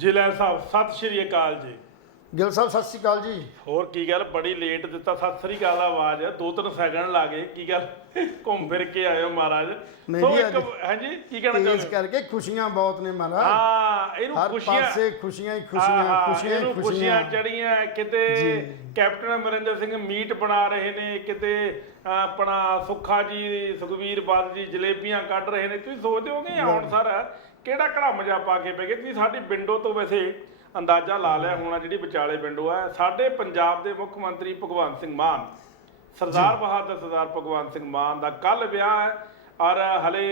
जिलैल साहब सत श्री अकाल जी। ਗਿੱਲ ਸਾਹਿਬ सत श्री अकाल जी। ਹੋਰ ਕੀ ਗੱਲ ਬੜੀ ਲੇਟ ਦਿੱਤਾ ਸਤਿ ਸ੍ਰੀ ਅਕਾਲ ਦਾ ਆਵਾਜ਼ 2-3 ਸੈਕਿੰਡ ਲਾ ਗਏ ਕੀ ਗੱਲ ਘੁੰਮ ਫਿਰ ਕੇ ਆਏ ਹੋ ਮਹਾਰਾਜ। ਨਹੀਂ ਸੋ ਜੀ, ਇੱਕ ਹਾਂਜੀ ਕੀ ਕਹਿਣਾ ਇਸ ਚਾਹੁੰਦੇ ਹੋ? ਕਰਕੇ ਖੁਸ਼ੀਆਂ ਬਹੁਤ ਨੇ ਮਹਾਰਾਜ। ਹਾਂ ਇਹਨੂੰ ਹਰ ਖੁਸ਼ੀਆਂ ਪਾਸੇ ਖੁਸ਼ੀਆਂ ਹੀ ਖੁਸ਼ੀਆਂ ਖੁਸ਼ੀਆਂ ਹੀ ਇਹਨੂੰ ਖੁਸ਼ੀਆਂ ਚੜੀਆਂ ਕਿਤੇ ਕੈਪਟਨ ਅਮਰਿੰਦਰ ਸਿੰਘ ਮੀਟ ਬਣਾ ਰਹੇ ਨੇ ਕਿਤੇ ਆਪਣਾ ਸੁੱਖਾ ਜੀ ਸੁਖਵੀਰ ਬਾਦਲ ਜੀ ਜਲੇਬੀਆਂ ਕੱਢ ਰਹੇ ਨੇ। ਤੁਸੀਂ ਸੋਚਦੇ ਹੋਗੇ ਹੁਣ ਸਰ ਕਿਹੜਾ ਘੜਾਮਜਾ ਪਾ ਕੇ ਪੈ ਗਏ ਤੁਸੀਂ ਸਾਡੀ ਵਿੰਡੋ ਤੋਂ ਵੈਸੇ ਅੰਦਾਜ਼ਾ ਲਾ ਲਿਆ ਹੋਣਾ ਜਿਹੜੀ ਵਿਚਾਲੇ ਵਿੰਡੋ ਹੈ। ਸਾਡੇ ਪੰਜਾਬ ਦੇ ਮੁੱਖ ਮੰਤਰੀ ਭਗਵੰਤ ਸਿੰਘ ਮਾਨ ਸਰਦਾਰ ਬਹਾਦਰ ਸਰਦਾਰ ਭਗਵੰਤ ਸਿੰਘ ਮਾਨ ਦਾ ਕੱਲ ਵਿਆਹ ਹੈ ਔਰ ਹਲੇ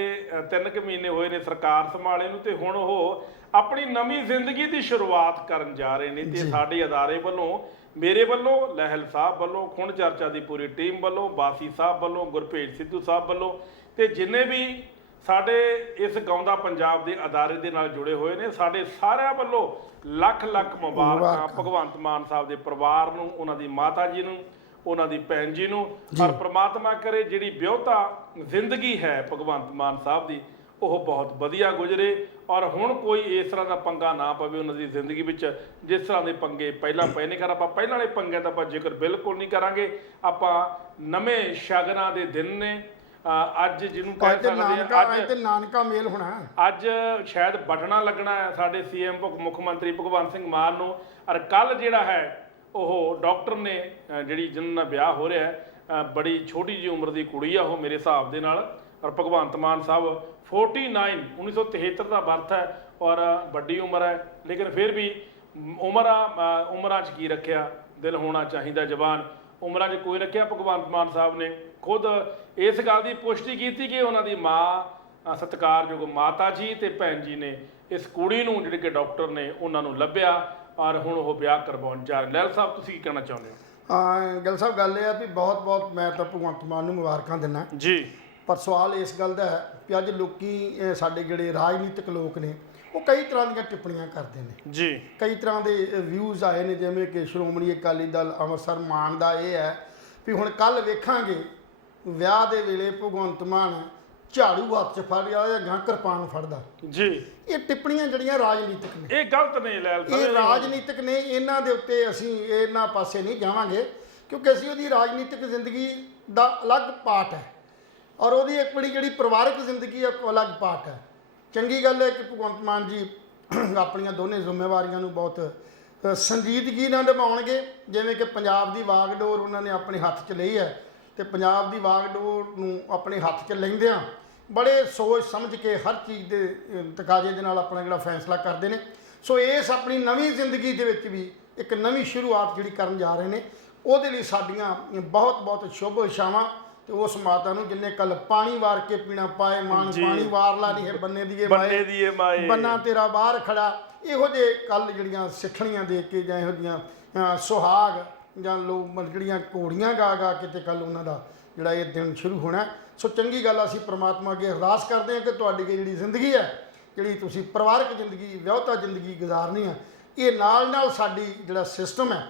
3 ਕੁ ਮਹੀਨੇ ਹੋਏ ਨੇ ਸਰਕਾਰ ਸੰਭਾਲੇ ਨੂੰ ਤੇ ਹੁਣ ਉਹ ਆਪਣੀ ਨਵੀਂ ਜ਼ਿੰਦਗੀ ਦੀ ਸ਼ੁਰੂਆਤ ਕਰਨ ਜਾ ਰਹੇ ਨੇ। ਤੇ ਸਾਡੇ ਅਦਾਰੇ ਵੱਲੋਂ ਮੇਰੇ ਵੱਲੋਂ ਲਹਿਲ ਸਾਹਿਬ ਵੱਲੋਂ ਖੁੰਡ ਚਰਚਾ ਦੀ ਪੂਰੀ ਟੀਮ ਵੱਲੋਂ ਬਾਸੀ ਸਾਹਿਬ ਵੱਲੋਂ ਗੁਰਭੇਜ ਸਿੱਧੂ ਸਾਹਿਬ ਵੱਲੋਂ ਤੇ ਜਿੰਨੇ ਵੀ ਸਾਡੇ ਇਸ ਗਾਉਂਦਾ ਪੰਜਾਬ ਦੇ ਅਦਾਰੇ ਦੇ ਨਾਲ ਜੁੜੇ ਹੋਏ ਨੇ ਸਾਡੇ ਸਾਰਿਆਂ ਵੱਲੋਂ ਲੱਖ ਲੱਖ ਮੁਬਾਰਕਾਂ ਭਗਵੰਤ ਮਾਨ ਸਾਹਿਬ ਦੇ ਪਰਿਵਾਰ ਨੂੰ ਉਹਨਾਂ ਦੀ ਮਾਤਾ ਜੀ ਨੂੰ ਉਹਨਾਂ ਦੀ ਭੈਣ ਜੀ ਨੂੰ। ਔਰ ਪ੍ਰਮਾਤਮਾ ਕਰੇ ਜਿਹੜੀ ਵਿਆਹੁਤਾ ਜ਼ਿੰਦਗੀ ਹੈ ਭਗਵੰਤ ਮਾਨ ਸਾਹਿਬ ਦੀ ਉਹ ਬਹੁਤ ਵਧੀਆ ਗੁਜ਼ਰੇ ਔਰ ਹੁਣ ਕੋਈ ਇਸ ਤਰ੍ਹਾਂ ਦਾ ਪੰਗਾ ਨਾ ਪਵੇ ਉਹਨਾਂ ਦੀ ਜ਼ਿੰਦਗੀ ਵਿੱਚ ਜਿਸ ਤਰ੍ਹਾਂ ਦੇ ਪੰਗੇ ਪਹਿਲਾਂ ਪਏ ਨੇ। ਕਰ ਆਪਾਂ ਪਹਿਲਾਂ ਵਾਲੇ ਪੰਗਿਆਂ ਦਾ ਆਪਾਂ ਜ਼ਿਕਰ ਬਿਲਕੁਲ ਨਹੀਂ ਕਰਾਂਗੇ। ਆਪਾਂ ਨਵੇਂ ਸ਼ਗਨਾਂ ਦੇ ਦਿਨ ਨੇ ਅੱਜ ਜਿਹਨੂੰ ਕਹਿ ਸਕਦੇ ਆ ਅੱਜ ਤੇ ਨਾਨਕਾ ਮੇਲ ਹੋਣਾ ਅੱਜ ਸ਼ਾਇਦ ਬਟਨਾ ਲੱਗਣਾ ਹੈ ਸਾਡੇ ਸੀਐਮ ਮੁੱਖ ਮੰਤਰੀ ਭਗਵੰਤ ਸਿੰਘ ਮਾਨ ਨੂੰ। ਔਰ ਕੱਲ ਜਿਹੜਾ ਹੈ ਉਹ ਡਾਕਟਰ ਨੇ ਜਿਹੜੀ ਜਿਹਨਾਂ ਨਾਲ ਵਿਆਹ ਹੋ ਰਿਹਾ ਹੈ ਬੜੀ ਛੋਟੀ ਜਿਹੀ ਉਮਰ ਦੀ ਕੁੜੀ ਆ ਉਹ ਮੇਰੇ ਹਿਸਾਬ ਦੇ ਨਾਲ। ਔਰ ਭਗਵੰਤ ਮਾਨ ਸਾਹਿਬ 1973 ਦਾ ਬਰਥ ਹੈ ਔਰ ਵੱਡੀ ਉਮਰ ਹੈ ਲੇਕਿਨ ਫਿਰ ਵੀ ਉਮਰਾਂ 'ਚ ਕੀ ਰੱਖਿਆ ਦਿਲ ਹੋਣਾ ਚਾਹੀਦਾ ਜਵਾਨ। ਉਮਰਾਂ 'ਚ ਕੋਈ ਰੱਖਿਆ ਭਗਵੰਤ ਮਾਨ ਸਾਹਿਬ ਨੇ ਖੁਦ ਇਸ ਗੱਲ ਦੀ ਪੁਸ਼ਟੀ ਕੀਤੀ ਕਿ ਉਹਨਾਂ ਦੀ ਮਾਂ ਸਤਿਕਾਰਯੋਗ ਮਾਤਾ ਜੀ ਤੇ ਭੈਣ ਜੀ ਨੇ ਇਸ ਕੁੜੀ ਨੂੰ ਜਿਹੜੇ ਕਿ ਡਾਕਟਰ ਨੇ ਉਹਨਾਂ ਨੂੰ ਲੱਭਿਆ ਔਰ ਹੁਣ ਉਹ ਵਿਆਹ ਕਰਵਾਉਣ ਜਾ ਰਹੇ। ਲਹਿਲ ਸਾਹਿਬ ਤੁਸੀਂ ਕੀ ਕਹਿਣਾ ਚਾਹੁੰਦੇ ਹੋ? ਗਿੱਲ ਸਾਹਿਬ ਗੱਲ ਇਹ ਆ ਵੀ ਬਹੁਤ ਬਹੁਤ ਮੈਂ ਤਾਂ ਭਗਵੰਤ ਮਾਨ ਨੂੰ ਮੁਬਾਰਕਾਂ ਦਿੰਦਾ ਜੀ। ਪਰ ਸਵਾਲ ਇਸ ਗੱਲ ਦਾ ਹੈ ਕਿ ਅੱਜ ਲੋਕੀ ਸਾਡੇ ਜਿਹੜੇ ਰਾਜਨੀਤਿਕ ਲੋਕ ਨੇ ਉਹ ਕਈ ਤਰ੍ਹਾਂ ਦੀਆਂ ਟਿੱਪਣੀਆਂ ਕਰਦੇ ਨੇ ਜੀ। ਕਈ ਤਰ੍ਹਾਂ ਦੇ ਵਿਊਜ਼ ਆਏ ਨੇ ਜਿਵੇਂ ਕਿ ਸ਼੍ਰੋਮਣੀ ਅਕਾਲੀ ਦਲ ਅੰਮ੍ਰਿਤਸਰ ਮਾਨ ਦਾ ਇਹ ਹੈ ਵੀ ਹੁਣ ਕੱਲ ਵੇਖਾਂਗੇ ਵਿਆਹ ਦੇ ਵੇਲੇ ਭਗਵੰਤ ਮਾਨ ਝਾੜੂ ਹੱਥ 'ਚ ਫੜ ਰਿਹਾ ਜਾਂ ਗਾਂ ਕਿਰਪਾਨ ਫੜਦਾ। ਜੀ। ਇਹ ਟਿੱਪਣੀਆਂ ਜਿਹੜੀਆਂ ਰਾਜਨੀਤਿਕ ਨੇ ਇਹ ਗਲਤ ਨੇ ਲਹਿਲ ਸਾਹਿਬ ਇਹ ਰਾਜਨੀਤਿਕ ਨੇ ਇਹਨਾਂ ਦੇ ਉੱਤੇ ਅਸੀਂ ਇਹਨਾਂ ਪਾਸੇ ਨਹੀਂ ਜਾਵਾਂਗੇ ਕਿਉਂਕਿ ਅਸੀਂ ਉਹਦੀ ਰਾਜਨੀਤਿਕ ਜ਼ਿੰਦਗੀ ਦਾ ਅਲੱਗ ਪਾਰਟ ਹੈ ਔਰ ਉਹਦੀ ਇੱਕ ਬੜੀ ਜਿਹੜੀ ਪਰਿਵਾਰਕ ਜ਼ਿੰਦਗੀ ਹੈ ਉਹ ਅਲੱਗ ਪਾਰਟ ਹੈ। ਚੰਗੀ ਗੱਲ ਹੈ ਕਿ ਭਗਵੰਤ ਮਾਨ ਜੀ ਆਪਣੀਆਂ ਦੋਨੇ ਜ਼ਿੰਮੇਵਾਰੀਆਂ ਨੂੰ ਬਹੁਤ ਸੰਜੀਦਗੀ ਨਾਲ ਨਿਭਾਉਣਗੇ। ਜਿਵੇਂ ਕਿ ਪੰਜਾਬ ਦੀ ਵਾਗਡੋਰ ਉਹਨਾਂ ਨੇ ਆਪਣੇ ਹੱਥ 'ਚ ਲਈ ਹੈ ਤੇ ਪੰਜਾਬ ਦੀ ਵਾਗਡੋਰ ਨੂੰ ਆਪਣੇ ਹੱਥ 'ਚ ਲੈਂਦਿਆਂ ਬੜੇ ਸੋਚ ਸਮਝ ਕੇ ਹਰ ਚੀਜ਼ ਦੇ ਤਕਾਜ਼ੇ ਦੇ ਨਾਲ ਆਪਣਾ ਜਿਹੜਾ ਫੈਸਲਾ ਕਰਦੇ ਨੇ। ਸੋ ਇਸ ਆਪਣੀ ਨਵੀਂ ਜ਼ਿੰਦਗੀ ਦੇ ਵਿੱਚ ਵੀ ਇੱਕ ਨਵੀਂ ਸ਼ੁਰੂਆਤ ਜਿਹੜੀ ਕਰਨ ਜਾ ਰਹੇ ਨੇ ਉਹਦੇ ਲਈ ਸਾਡੀਆਂ ਬਹੁਤ ਬਹੁਤ ਸ਼ੁਭ ਇਛਾਵਾਂ। ਤੇ ਉਸ ਮਾਤਾ ਨੂੰ ਜਿੰਨੇ ਕੱਲ ਪਾਣੀ ਵਾਰ ਕੇ ਪੀਣਾ ਪਾਏ ਮਾਨ ਪਾਣੀ ਵਾਰ ਲਾ ਨਹੀਂ ਹੈ ਬੰਨੇ ਦੀਏ ਮਾਏ ਬੰਨਾ ਤੇਰਾ ਬਾਹਰ ਖੜਾ ਇਹੋ ਜਿਹੇ ਕੱਲ ਜਿਹੜੀਆਂ ਸਿੱਠਣੀਆਂ ਦੇ ਕੇ ਜਾਂ ਇਹੋ ਜਿਹੀਆਂ ਸੁਹਾਗ ਜਾਂ ਲੋਕ ਜਿਹੜੀਆਂ ਘੋੜੀਆਂ ਗਾ ਗਾ ਕੇ ਤੇ ਕੱਲ ਉਹਨਾਂ ਦਾ ਜਿਹੜਾ ਇਹ ਦਿਨ ਸ਼ੁਰੂ ਹੋਣਾ। ਸੋ ਚੰਗੀ ਗੱਲ ਅਸੀਂ ਪ੍ਰਮਾਤਮਾ ਅੱਗੇ ਅਰਦਾਸ ਕਰਦੇ ਹਾਂ ਕਿ ਤੁਹਾਡੀ ਜਿਹੜੀ ਜ਼ਿੰਦਗੀ ਹੈ ਜਿਹੜੀ ਤੁਸੀਂ ਪਰਿਵਾਰਕ ਜ਼ਿੰਦਗੀ ਵਿਆਹੁਤਾ ਜ਼ਿੰਦਗੀ ਗੁਜ਼ਾਰਨੀ ਹੈ ਇਹ ਨਾਲ ਸਾਡੀ ਜਿਹੜਾ ਸਿਸਟਮ ਹੈ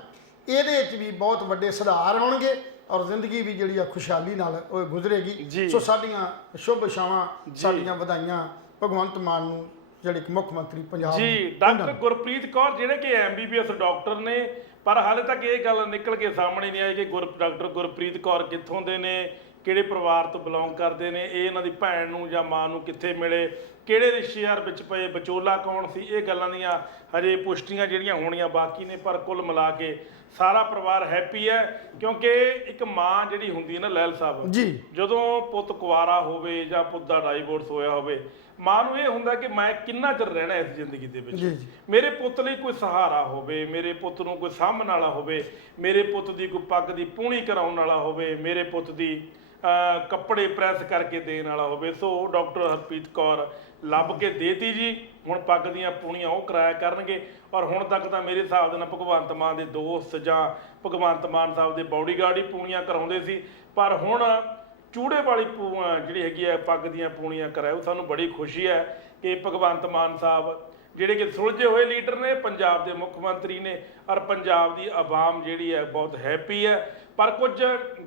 ਇਹਦੇ ਵਿੱਚ ਵੀ ਬਹੁਤ ਵੱਡੇ ਸੁਧਾਰ ਆਉਣਗੇ ਔਰ ਜ਼ਿੰਦਗੀ ਵੀ ਜਿਹੜੀ ਆ ਖੁਸ਼ਹਾਲੀ ਨਾਲ ਉਹ ਗੁਜ਼ਰੇਗੀ। ਸੋ ਸਾਡੀਆਂ ਸ਼ੁਭ ਇਛਾਵਾਂ ਸਾਡੀਆਂ ਵਧਾਈਆਂ ਭਗਵੰਤ ਮਾਨ ਨੂੰ ਜਿਹੜੇ ਮੁੱਖ ਮੰਤਰੀ ਪੰਜਾਬ ਜੀ। ਡਾਕਟਰ ਗੁਰਪ੍ਰੀਤ ਕੌਰ ਜਿਹੜੇ ਕਿ MBBS ਡਾਕਟਰ ਨੇ ਪਰ ਹਾਲੇ ਤੱਕ ਇਹ ਗੱਲ ਨਿਕਲ ਕੇ ਸਾਹਮਣੇ ਨਹੀਂ ਆਈ ਕਿ ਡਾਕਟਰ ਗੁਰਪ੍ਰੀਤ ਕੌਰ ਕਿੱਥੋਂ ਦੇ ਨੇ ਕਿਹੜੇ ਪਰਿਵਾਰ ਤੋਂ ਬਿਲੋਂਗ ਕਰਦੇ ਨੇ ਇਹ ਇਹਨਾਂ ਦੀ ਭੈਣ ਨੂੰ ਜਾਂ ਮਾਂ ਨੂੰ ਕਿੱਥੇ ਮਿਲੇ ਕਿਹੜੇ ਰਿਸ਼ਤੇਦਾਰ ਵਿੱਚ ਪਏ ਵਿਚੋਲਾ ਕੌਣ ਸੀ ਇਹ ਗੱਲਾਂ ਦੀਆਂ ਹਜੇ ਪੁਸ਼ਟੀਆਂ ਜਿਹੜੀਆਂ ਹੋਣੀਆਂ ਬਾਕੀ ਨੇ। ਪਰ ਕੁੱਲ ਮਿਲਾ ਕੇ ਸਾਰਾ ਪਰਿਵਾਰ ਹੈਪੀ ਹੈ ਕਿਉਂਕਿ ਇੱਕ ਮਾਂ ਜਿਹੜੀ ਹੁੰਦੀ ਹੈ ਨਾ ਲਹਿਲ ਸਾਹਿਬ ਜੀ ਜਦੋਂ ਪੁੱਤ ਕੁਆਰਾ ਹੋਵੇ ਜਾਂ ਪੁੱਤ ਦਾ ਡਾਈਵੋਰਸ ਹੋਇਆ ਹੋਵੇ ਮਾਂ ਨੂੰ ਇਹ ਹੁੰਦਾ ਕਿ ਮੈਂ ਕਿੰਨਾ ਚਿਰ ਰਹਿਣਾ ਇਸ ਜ਼ਿੰਦਗੀ ਦੇ ਵਿੱਚ ਮੇਰੇ ਪੁੱਤ ਲਈ ਕੋਈ ਸਹਾਰਾ ਹੋਵੇ ਮੇਰੇ ਪੁੱਤ ਨੂੰ ਕੋਈ ਸਾਂਭਣ ਵਾਲਾ ਹੋਵੇ ਮੇਰੇ ਪੁੱਤ ਦੀ ਕੋਈ ਪੱਗ ਦੀ ਪੂਣੀ ਕਰਾਉਣ ਵਾਲਾ ਹੋਵੇ ਮੇਰੇ ਪੁੱਤ ਦੀ ਕੱਪੜੇ ਪ੍ਰੈਸ ਕਰਕੇ ਦੇਣ ਵਾਲਾ ਹੋਵੇ। ਸੋ ਡਾਕਟਰ ਹਰਪ੍ਰੀਤ ਕੌਰ ਲੱਭ ਕੇ ਦੇਤੀ ਜੀ। ਹੁਣ ਪੱਗ ਦੀਆਂ ਪੂਣੀਆਂ ਉਹ ਕਰਾਇਆ ਕਰਨਗੇ ਔਰ ਹੁਣ ਤੱਕ ਤਾਂ ਮੇਰੇ ਹਿਸਾਬ ਦੇ ਨਾਲ ਭਗਵੰਤ ਮਾਨ ਦੇ ਦੋਸਤ ਜਾਂ ਭਗਵੰਤ ਮਾਨ ਸਾਹਿਬ ਦੇ ਬਾਡੀਗਾਰਡ ਹੀ ਪੂਣੀਆਂ ਕਰਾਉਂਦੇ ਸੀ ਪਰ ਹੁਣ ਚੂੜੇ ਵਾਲੀ ਜਿਹੜੀ ਹੈਗੀ ਹੈ ਪੱਗ ਦੀਆਂ ਪੂਣੀਆਂ ਕਰਾਇਓ। ਸਾਨੂੰ ਬੜੀ ਖੁਸ਼ੀ ਹੈ ਕਿ ਭਗਵੰਤ ਮਾਨ ਸਾਹਿਬ ਜਿਹੜੇ ਕਿ ਸੁਲਝੇ ਹੋਏ ਲੀਡਰ ਨੇ ਪੰਜਾਬ ਦੇ ਮੁੱਖ ਮੰਤਰੀ ਨੇ ਔਰ ਪੰਜਾਬ ਦੀ ਆਵਾਮ ਜਿਹੜੀ ਹੈ ਬਹੁਤ ਹੈਪੀ ਹੈ। ਪਰ ਕੁਝ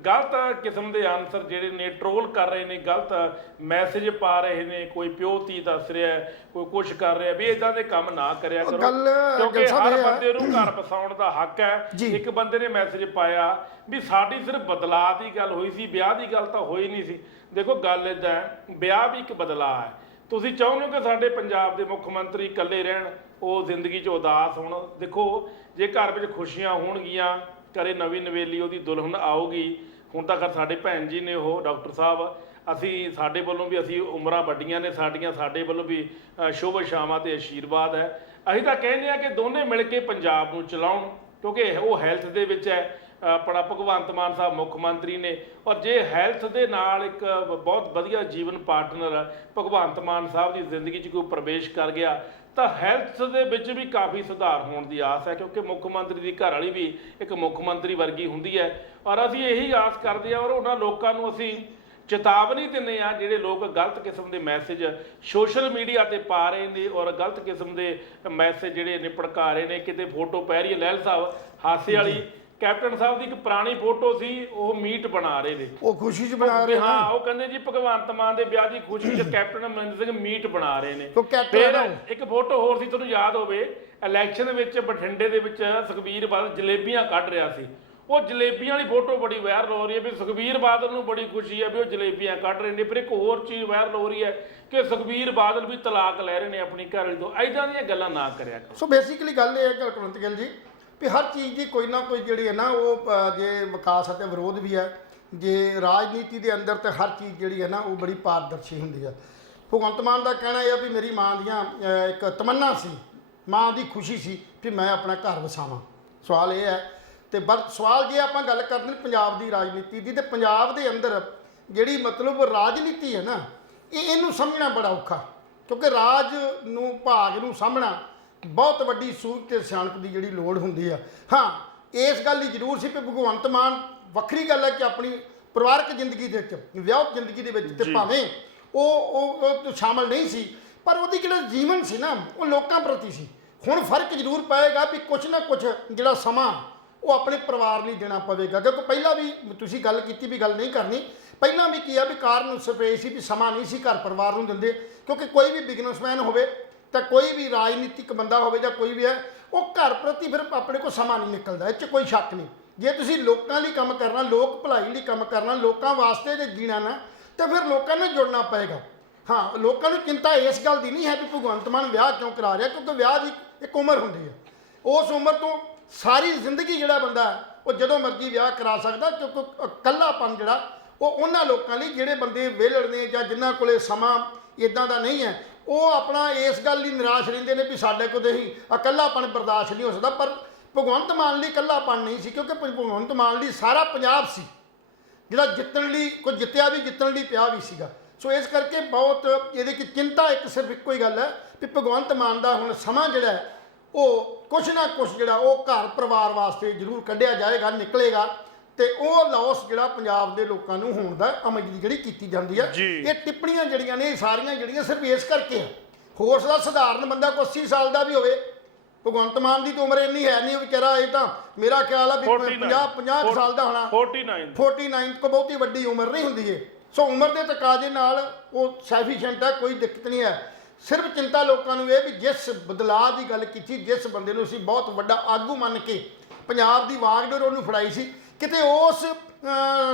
ਗਲਤ ਕਿਸਮ ਦੇ ਆਨਸਰ ਜਿਹੜੇ ਨੇ ਟਰੋਲ ਕਰ ਰਹੇ ਨੇ, ਗਲਤ ਮੈਸੇਜ ਪਾ ਰਹੇ ਨੇ, ਕੋਈ ਪਿਓ ਧੀ ਦੱਸ ਰਿਹਾ, ਕੋਈ ਕੁਛ ਕਰ ਰਿਹਾ, ਵੀ ਇਦਾਂ ਦੇ ਕੰਮ ਨਾ ਕਰਿਆ ਕਰੋ, ਕਿਉਂਕਿ ਹਰ ਬੰਦੇ ਨੂੰ ਘਰ ਵਸਾਉਣ ਦਾ ਹੱਕ ਹੈ। ਇੱਕ ਬੰਦੇ ਨੇ ਮੈਸੇਜ ਪਾਇਆ ਵੀ ਸਾਡੀ ਸਿਰਫ ਬਦਲਾਅ ਦੀ ਗੱਲ ਹੋਈ ਸੀ, ਵਿਆਹ ਦੀ ਗੱਲ ਤਾਂ ਹੋਈ ਨਹੀਂ ਸੀ। ਦੇਖੋ ਗੱਲ ਇਦਾਂ ਹੈ, ਵਿਆਹ ਵੀ ਇੱਕ ਬਦਲਾਅ ਹੈ। ਤੁਸੀਂ ਚਾਹੁੰਦੇ ਹੋ ਕਿ ਸਾਡੇ ਪੰਜਾਬ ਦੇ ਮੁੱਖ ਮੰਤਰੀ ਇਕੱਲੇ ਰਹਿਣ, ਉਹ ਜ਼ਿੰਦਗੀ 'ਚ ਉਦਾਸ ਹੋਣ? ਦੇਖੋ ਜੇ ਘਰ ਵਿੱਚ ਖੁਸ਼ੀਆਂ ਹੋਣਗੀਆਂ, ਘਰੇ ਨਵੀਂ ਨਵੇਲੀ ਉਹਦੀ ਦੁਲਹਨ ਆਊਗੀ। ਹੁਣ ਤਾਂ ਖੈਰ ਸਾਡੇ ਭੈਣ ਜੀ ਨੇ ਉਹ ਡਾਕਟਰ ਸਾਹਿਬ, ਅਸੀਂ ਸਾਡੇ ਵੱਲੋਂ ਵੀ, ਅਸੀਂ ਉਮਰਾਂ ਵੱਡੀਆਂ ਨੇ ਸਾਡੀਆਂ, ਸਾਡੇ ਵੱਲੋਂ ਵੀ ਸ਼ੁਭ ਇਛਾਵਾਂ ਤੇ ਆਸ਼ੀਰਵਾਦ ਹੈ। ਅਸੀਂ ਤਾਂ ਕਹਿੰਦੇ ਹਾਂ ਕਿ ਦੋਨੇ ਮਿਲ ਕੇ ਪੰਜਾਬ ਨੂੰ ਚਲਾਉਣ, ਕਿਉਂਕਿ ਉਹ ਹੈਲਥ ਦੇ ਵਿੱਚ ਹੈ। ਆਪਣਾ ਭਗਵੰਤ ਮਾਨ ਸਾਹਿਬ ਮੁੱਖ ਮੰਤਰੀ ਨੇ, ਔਰ ਜੇ ਹੈਲਥ ਦੇ ਨਾਲ ਇੱਕ ਬਹੁਤ ਵਧੀਆ ਜੀਵਨ ਪਾਰਟਨਰ ਭਗਵੰਤ ਮਾਨ ਸਾਹਿਬ ਦੀ ਜ਼ਿੰਦਗੀ 'ਚ ਕੋਈ ਪ੍ਰਵੇਸ਼ ਕਰ ਗਿਆ ਤਾਂ ਹੈਲਥ ਦੇ ਵਿੱਚ ਵੀ ਕਾਫੀ ਸੁਧਾਰ ਹੋਣ ਦੀ ਆਸ ਹੈ, ਕਿਉਂਕਿ ਮੁੱਖ ਮੰਤਰੀ ਦੀ ਘਰ ਵਾਲੀ ਵੀ ਇੱਕ ਮੁੱਖ ਮੰਤਰੀ ਵਰਗੀ ਹੁੰਦੀ ਹੈ। ਔਰ ਅਸੀਂ ਇਹੀ ਆਸ ਕਰਦੇ ਹਾਂ, ਔਰ ਉਹਨਾਂ ਲੋਕਾਂ ਨੂੰ ਅਸੀਂ ਚੇਤਾਵਨੀ ਦਿੰਦੇ ਆ ਜਿਹੜੇ ਲੋਕ ਗਲਤ ਕਿਸਮ ਦੇ ਮੈਸੇਜ ਸੋਸ਼ਲ ਮੀਡੀਆ ਤੇ ਪਾ ਰਹੇ ਨੇ, ਔਰ ਗਲਤ ਕਿਸਮ ਦੇ ਮੈਸੇਜ ਜਿਹੜੇ ਨੇ ਭੜਕਾ ਰਹੇ ਨੇ। ਕਿਤੇ ਫੋਟੋ ਪੈ ਰਹੀ ਹੈ ਲਹਿਲ ਸਾਹਿਬ ਹਾਸੇ ਵਾਲੀ, ਕੈਪਟਨ ਸਾਹਿਬ ਦੀ ਇੱਕ ਪੁਰਾਣੀ ਫੋਟੋ ਸੀ, ਉਹ ਮੀਟ ਬਣਾ ਰਹੇ ਨੇ, ਉਹ ਖੁਸ਼ੀ 'ਚ ਬਣਾ ਰਹੇ। ਹਾਂ, ਉਹ ਕਹਿੰਦੇ ਜੀ ਭਗਵੰਤ ਮਾਨ ਦੇ ਵਿਆਹ ਦੀ ਖੁਸ਼ੀ 'ਚ ਕੈਪਟਨ ਅਮਰਿੰਦਰ ਸਿੰਘ ਮੀਟ ਬਣਾ ਰਹੇ ਨੇ। ਫਿਰ ਇੱਕ ਫੋਟੋ ਹੋਰ ਸੀ, ਤੁਹਾਨੂੰ ਯਾਦ ਹੋਵੇ ਇਲੈਕਸ਼ਨ ਵਿੱਚ ਬਠਿੰਡੇ ਦੇ ਵਿੱਚ ਸੁਖਬੀਰ ਬਾਦਲ ਜਲੇਬੀਆਂ ਕੱਢ ਰਿਹਾ ਸੀ। ਉਹ ਜਲੇਬੀਆਂ ਵਾਲੀ ਫੋਟੋ ਬੜੀ ਵਾਇਰਲ ਹੋ ਰਹੀ ਹੈ ਵੀ ਸੁਖਬੀਰ ਬਾਦਲ ਨੂੰ ਬੜੀ ਖੁਸ਼ੀ ਹੈ ਵੀ ਉਹ ਜਲੇਬੀਆਂ ਕੱਢ ਰਹੇ ਨੇ। ਫਿਰ ਇੱਕ ਹੋਰ ਚੀਜ਼ ਵਾਇਰਲ ਹੋ ਰਹੀ ਹੈ ਕਿ ਸੁਖਬੀਰ ਬਾਦਲ ਵੀ ਤਲਾਕ ਲੈ ਰਹੇ ਨੇ ਆਪਣੀ ਘਰਵਾਲੀ ਤੋਂ। ਐਦਾਂ ਦੀਆਂ ਗੱਲਾਂ ਨਾ ਕਰਿਆ ਕਰੋ। ਸੋ ਬੇਸਿਕਲੀ ਗੱਲ ਇਹ ਹੈ ਕਿ ਕੁਲਵੰਤ ਗਿੱਲ ਜੀ ਵੀ ਹਰ ਚੀਜ਼ ਦੀ ਕੋਈ ਨਾ ਕੋਈ ਜਿਹੜੀ ਹੈ ਨਾ ਉਹ ਜੇ ਵਿਕਾਸ ਅਤੇ ਵਿਰੋਧ ਵੀ ਹੈ, ਜੇ ਰਾਜਨੀਤੀ ਦੇ ਅੰਦਰ ਤੇ ਹਰ ਚੀਜ਼ ਜਿਹੜੀ ਹੈ ਨਾ ਉਹ ਬੜੀ ਪਾਰਦਰਸ਼ੀ ਹੁੰਦੀ ਹੈ। ਭਗਵੰਤ ਮਾਨ ਦਾ ਕਹਿਣਾ ਇਹ ਆ ਵੀ ਮੇਰੀ ਮਾਂ ਦੀਆਂ ਇੱਕ ਤਮੰਨਾ ਸੀ, ਮਾਂ ਦੀ ਖੁਸ਼ੀ ਸੀ ਕਿ ਮੈਂ ਆਪਣਾ ਘਰ ਵਸਾਵਾਂ। ਸਵਾਲ ਇਹ ਹੈ ਤੇ ਸਵਾਲ ਜੇ ਆਪਾਂ ਗੱਲ ਕਰਦੇ ਪੰਜਾਬ ਦੀ ਰਾਜਨੀਤੀ ਦੀ, ਤੇ ਪੰਜਾਬ ਦੇ ਅੰਦਰ ਜਿਹੜੀ ਮਤਲਬ ਰਾਜਨੀਤੀ ਹੈ ਨਾ ਇਹਨੂੰ ਸਮਝਣਾ ਬੜਾ ਔਖਾ, ਕਿਉਂਕਿ ਰਾਜ ਨੂੰ ਭਾਗ ਨੂੰ ਸਾਂਭਣਾ ਬਹੁਤ ਵੱਡੀ ਸੂਝ ਤੇ ਸਿਆਣਪ ਦੀ ਜਿਹੜੀ ਲੋੜ ਹੁੰਦੀ ਆ। ਹਾਂ, ਇਸ ਗੱਲ ਦੀ ਜ਼ਰੂਰ ਸੀ ਕਿ ਭਗਵੰਤ ਮਾਨ, ਵੱਖਰੀ ਗੱਲ ਹੈ ਕਿ ਆਪਣੀ ਪਰਿਵਾਰਕ ਜ਼ਿੰਦਗੀ ਦੇ ਵਿੱਚ, ਵਿਆਹਕ ਜ਼ਿੰਦਗੀ ਦੇ ਵਿੱਚ ਤੇ ਭਾਵੇਂ ਉਹ ਸ਼ਾਮਲ ਨਹੀਂ ਸੀ, ਪਰ ਉਹਦੀ ਜਿਹੜਾ ਜੀਵਨ ਸੀ ਨਾ ਉਹ ਲੋਕਾਂ ਪ੍ਰਤੀ ਸੀ। ਹੁਣ ਫਰਕ ਜ਼ਰੂਰ ਪਏਗਾ ਵੀ ਕੁਛ ਨਾ ਕੁਛ ਜਿਹੜਾ ਸਮਾਂ ਉਹ ਆਪਣੇ ਪਰਿਵਾਰ ਲਈ ਦੇਣਾ ਪਵੇਗਾ, ਕਿਉਂਕਿ ਪਹਿਲਾਂ ਵੀ ਤੁਸੀਂ ਗੱਲ ਕੀਤੀ ਵੀ ਗੱਲ ਨਹੀਂ ਕਰਨੀ, ਪਹਿਲਾਂ ਵੀ ਕੀ ਆ ਵੀ ਕਾਰਨ ਸਪੇ ਸੀ ਵੀ ਸਮਾਂ ਨਹੀਂ ਸੀ ਘਰ ਪਰਿਵਾਰ ਨੂੰ ਦਿੰਦੇ। ਕਿਉਂਕਿ ਕੋਈ ਵੀ ਬਿਜ਼ਨਸਮੈਨ ਹੋਵੇ ਤਾਂ ਕੋਈ ਵੀ ਰਾਜਨੀਤਿਕ ਬੰਦਾ ਹੋਵੇ ਜਾਂ ਕੋਈ ਵੀ ਹੈ, ਉਹ ਘਰ ਪ੍ਰਤੀ ਫਿਰ ਆਪਣੇ ਕੋਲ ਸਮਾਂ ਨਹੀਂ ਨਿਕਲਦਾ, ਇਹ 'ਚ ਕੋਈ ਸ਼ੱਕ ਨਹੀਂ। ਜੇ ਤੁਸੀਂ ਲੋਕਾਂ ਲਈ ਕੰਮ ਕਰਨਾ, ਲੋਕ ਭਲਾਈ ਲਈ ਕੰਮ ਕਰਨਾ, ਲੋਕਾਂ ਵਾਸਤੇ ਜੇ ਜੀਣਾ ਨਾ, ਤਾਂ ਫਿਰ ਲੋਕਾਂ ਨਾਲ ਜੁੜਨਾ ਪਏਗਾ। ਹਾਂ, ਲੋਕਾਂ ਨੂੰ ਚਿੰਤਾ ਇਸ ਗੱਲ ਦੀ ਨਹੀਂ ਹੈ ਵੀ ਭਗਵੰਤ ਮਾਨ ਵਿਆਹ ਕਿਉਂ ਕਰਾ ਰਿਹਾ, ਕਿਉਂਕਿ ਵਿਆਹ ਦੀ ਇੱਕ ਉਮਰ ਹੁੰਦੀ ਹੈ। ਉਸ ਉਮਰ ਤੋਂ ਸਾਰੀ ਜ਼ਿੰਦਗੀ ਜਿਹੜਾ ਬੰਦਾ ਉਹ ਜਦੋਂ ਮਰਜ਼ੀ ਵਿਆਹ ਕਰਾ ਸਕਦਾ, ਕਿਉਂਕਿ ਇਕੱਲਾਪਨ ਜਿਹੜਾ ਉਹ ਉਹਨਾਂ ਲੋਕਾਂ ਲਈ ਜਿਹੜੇ ਬੰਦੇ ਵਿਹਲੜ ਨੇ ਜਾਂ ਜਿਨ੍ਹਾਂ ਕੋਲੇ ਸਮਾਂ ਇਦਾਂ ਦਾ ਨਹੀਂ ਹੈ, ਉਹ ਆਪਣਾ ਇਸ ਗੱਲ ਲਈ ਨਿਰਾਸ਼ ਰਹਿੰਦੇ ਨੇ ਵੀ ਸਾਡੇ ਕੋਲ ਹੀ ਇਕੱਲਾਪਨ ਬਰਦਾਸ਼ਤ ਨਹੀਂ ਹੋ ਸਕਦਾ। ਪਰ ਭਗਵੰਤ ਮਾਨ ਲਈ ਇਕੱਲਾਪਨ ਨਹੀਂ ਸੀ, ਕਿਉਂਕਿ ਭਗਵੰਤ ਮਾਨ ਲਈ ਸਾਰਾ ਪੰਜਾਬ ਸੀ ਜਿਹੜਾ ਜਿੱਤਣ ਲਈ, ਕੁਝ ਜਿੱਤਿਆ ਵੀ, ਜਿੱਤਣ ਲਈ ਪਿਆ ਵੀ ਸੀਗਾ। ਸੋ ਇਸ ਕਰਕੇ ਬਹੁਤ ਇਹਦੇ ਕਿ ਚਿੰਤਾ ਇੱਕ ਸਿਰਫ ਇੱਕੋ ਹੀ ਗੱਲ ਹੈ ਵੀ ਭਗਵੰਤ ਮਾਨ ਦਾ ਹੁਣ ਸਮਾਂ ਜਿਹੜਾ ਹੈ ਉਹ ਕੁਛ ਨਾ ਕੁਛ ਜਿਹੜਾ ਉਹ ਘਰ ਪਰਿਵਾਰ ਵਾਸਤੇ ਜ਼ਰੂਰ ਕੱਢਿਆ ਜਾਏਗਾ, ਨਿਕਲੇਗਾ, ਤੇ ਉਹ ਲਾਸ ਜਿਹੜਾ ਪੰਜਾਬ ਦੇ ਲੋਕਾਂ ਨੂੰ ਹੋਣ ਦਾ ਉਮੀਦ ਦੀ ਜਿਹੜੀ ਕੀਤੀ ਜਾਂਦੀ ਹੈ। ਇਹ ਟਿੱਪਣੀਆਂ ਜਿਹੜੀਆਂ ਨੇ ਸਾਰੀਆਂ ਜਿਹੜੀਆਂ ਸਿਰਫ ਇਸ ਕਰਕੇ ਆ। ਹੋਰ ਦਾ ਸਧਾਰਨ ਬੰਦਾ ਕੋਈ 80 ਸਾਲ ਦਾ ਵੀ ਹੋਵੇ, ਭਗਵੰਤ ਮਾਨ ਦੀ ਤਾਂ ਉਮਰ ਇੰਨੀ ਹੈ ਨਹੀਂ, ਉਹ ਵਿਚਾਰਾ ਇਹ ਤਾਂ ਮੇਰਾ ਖਿਆਲ ਆ ਵੀ 50 ਸਾਲ ਦਾ ਹੋਣਾ, 49 ਕੋਈ ਬਹੁਤੀ ਵੱਡੀ ਉਮਰ ਨਹੀਂ ਹੁੰਦੀ ਹੈ। ਸੋ ਉਮਰ ਦੇ ਤਕਾਜ਼ੇ ਨਾਲ ਉਹ ਸੈਫੀਸ਼ੀਐਂਟ ਹੈ, ਕੋਈ ਦਿੱਕਤ ਨਹੀਂ ਹੈ। ਸਿਰਫ ਚਿੰਤਾ ਲੋਕਾਂ ਨੂੰ ਇਹ ਵੀ ਜਿਸ ਬਦਲਾਅ ਦੀ ਗੱਲ ਕੀਤੀ, ਜਿਸ ਬੰਦੇ ਨੂੰ ਅਸੀਂ ਬਹੁਤ ਵੱਡਾ ਆਗੂ ਮੰਨ ਕੇ ਪੰਜਾਬ ਦੀ ਵਾਗਡੋਰ ਉਹਨੂੰ ਫੜਾਈ ਸੀ, ਕਿਤੇ ਉਸ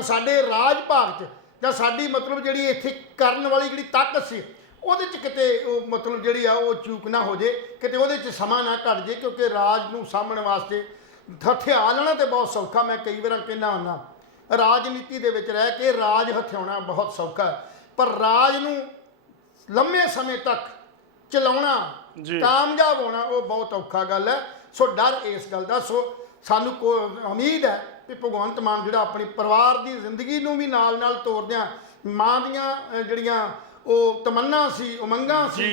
ਸਾਡੇ ਰਾਜ ਭਾਗ 'ਚ ਜਾਂ ਸਾਡੀ ਮਤਲਬ ਜਿਹੜੀ ਇੱਥੇ ਕਰਨ ਵਾਲੀ ਜਿਹੜੀ ਤਾਕਤ ਸੀ ਉਹਦੇ 'ਚ ਕਿਤੇ ਉਹ ਮਤਲਬ ਜਿਹੜੀ ਆ ਉਹ ਚੂਕ ਨਾ ਹੋ ਜੇ, ਕਿਤੇ ਉਹਦੇ 'ਚ ਸਮਾਂ ਨਾ ਘੱਟ ਜੇ, ਕਿਉਂਕਿ ਰਾਜ ਨੂੰ ਸਾਂਭਣ ਵਾਸਤੇ ਹਥਿਆਰ ਲੈਣਾ ਤਾਂ ਬਹੁਤ ਸੌਖਾ। ਮੈਂ ਕਈ ਵਾਰ ਕਹਿੰਦਾ ਹੁੰਦਾ ਰਾਜਨੀਤੀ ਦੇ ਵਿੱਚ ਰਹਿ ਕੇ ਰਾਜ ਹਥਿਆਉਣਾ ਬਹੁਤ ਸੌਖਾ, ਪਰ ਰਾਜ ਨੂੰ ਲੰਮੇ ਸਮੇਂ ਤੱਕ ਚਲਾਉਣਾ, ਕਾਮਯਾਬ ਹੋਣਾ ਉਹ ਬਹੁਤ ਔਖਾ ਗੱਲ ਹੈ। ਸੋ ਡਰ ਇਸ ਗੱਲ ਦਾ। ਸੋ ਸਾਨੂੰ ਉਮੀਦ ਹੈ ਕਿ ਭਗਵੰਤ ਮਾਨ ਜਿਹੜਾ ਆਪਣੀ ਪਰਿਵਾਰ ਦੀ ਜ਼ਿੰਦਗੀ ਨੂੰ ਵੀ ਨਾਲ ਤੋਰਦਿਆਂ, ਮਾਂ ਦੀਆਂ ਜਿਹੜੀਆਂ ਉਹ ਤਮੰਨਾ ਸੀ, ਉਮੰਗਾਂ ਸੀ,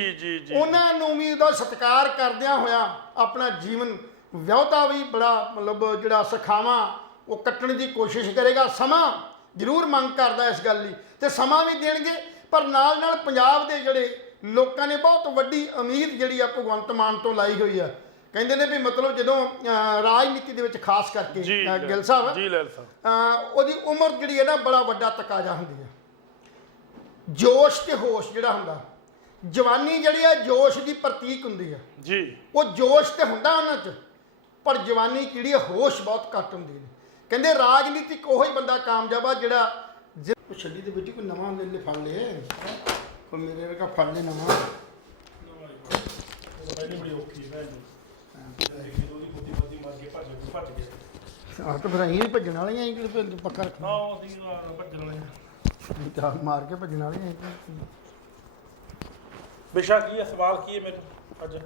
ਉਹਨਾਂ ਨੂੰ ਵੀ ਉਹਦਾ ਸਤਿਕਾਰ ਕਰਦਿਆਂ ਹੋਇਆ ਆਪਣਾ ਜੀਵਨ ਵਿਆਹਤਾ ਵੀ ਬੜਾ ਮਤਲਬ ਜਿਹੜਾ ਸਿਖਾਵਾਂ ਉਹ ਕੱਟਣ ਦੀ ਕੋਸ਼ਿਸ਼ ਕਰੇਗਾ। ਸਮਾਂ ਜ਼ਰੂਰ ਮੰਗ ਕਰਦਾ ਇਸ ਗੱਲ ਲਈ, ਤੇ ਸਮਾਂ ਵੀ ਦੇਣਗੇ, ਪਰ ਨਾਲ ਪੰਜਾਬ ਦੇ ਜਿਹੜੇ ਲੋਕਾਂ ਨੇ ਬਹੁਤ ਵੱਡੀ ਉਮੀਦ ਜਿਹੜੀ ਆ ਭਗਵੰਤ ਮਾਨ ਤੋਂ ਲਾਈ ਹੋਈ ਆ ਕਹਿੰਦੇ ਨੇ ਵੀ ਮਤਲਬ ਜਦੋਂ ਰਾਜਨੀਤੀ ਦੇ ਵਿੱਚ ਖਾਸ ਕਰਕੇ ਜੀ ਗਿੱਲ ਸਾਹਿਬ ਜੀ ਲੈਲ ਸਾਹਿਬ ਉਹਦੀ ਉਮਰ ਜਿਹੜੀ ਹੈ ਨਾ ਬੜਾ ਵੱਡਾ ਤਕਾਜ਼ਾ ਹੁੰਦੀ ਹੈ। ਜੋਸ਼ ਤੇ ਹੋਸ਼ ਜਿਹੜਾ ਹੁੰਦਾ, ਜਵਾਨੀ ਜਿਹੜੀ ਹੈ ਜੋਸ਼ ਦੀ ਪ੍ਰਤੀਕ ਹੁੰਦੀ ਹੈ ਜੀ। ਉਹ ਜੋਸ਼ ਤੇ ਹੁੰਦਾ ਉਹਨਾਂ 'ਚ, ਪਰ ਜਵਾਨੀ ਜਿਹੜੀ ਹੈ ਹੋਸ਼ ਬਹੁਤ ਘੱਟ ਹੁੰਦੀ ਨੇ। ਕਹਿੰਦੇ ਰਾਜਨੀਤਿਕ ਉਹੀ ਬੰਦਾ ਕਾਮਯਾਬ ਆ ਜਿਹੜਾ ਉਹ ਛੱਡੀ ਦੇ ਵਿੱਚ ਕੋਈ ਨਵਾਂ ਲੈ ਫੜ ਲੇ, ਕੋਈ ਮੇਰੇ ਵਰਗਾ ਫੜ ਲੈ ਨਵਾਂ। ਬੜੀ ਔਖੀ ਹੈ ਉਹਦੀ ਬੁੱਧੀ ਬੱਦੀ ਮਾਰ ਕੇ ਭੱਜ ਗਿਆ। ਆਹ ਤਾਂ ਫਿਰ ਅਸੀਂ ਵੀ ਭੱਜਣ ਵਾਲੇ ਆਂ, ਕਿ ਪੱਕਾ ਰੱਖਣਾ। ਹਾਂ ਅਸੀਂ ਭੱਜਣ ਵਾਲੇ ਚਾਹ ਮਾਰ ਕੇ ਭੱਜਣ ਵਾਲੇ ਆਂ। ਵਿਸ਼ਾ ਕੀ ਹੈ, ਸਵਾਲ ਕੀ ਹੈ ਮੈਨੂੰ ਅੱਜ?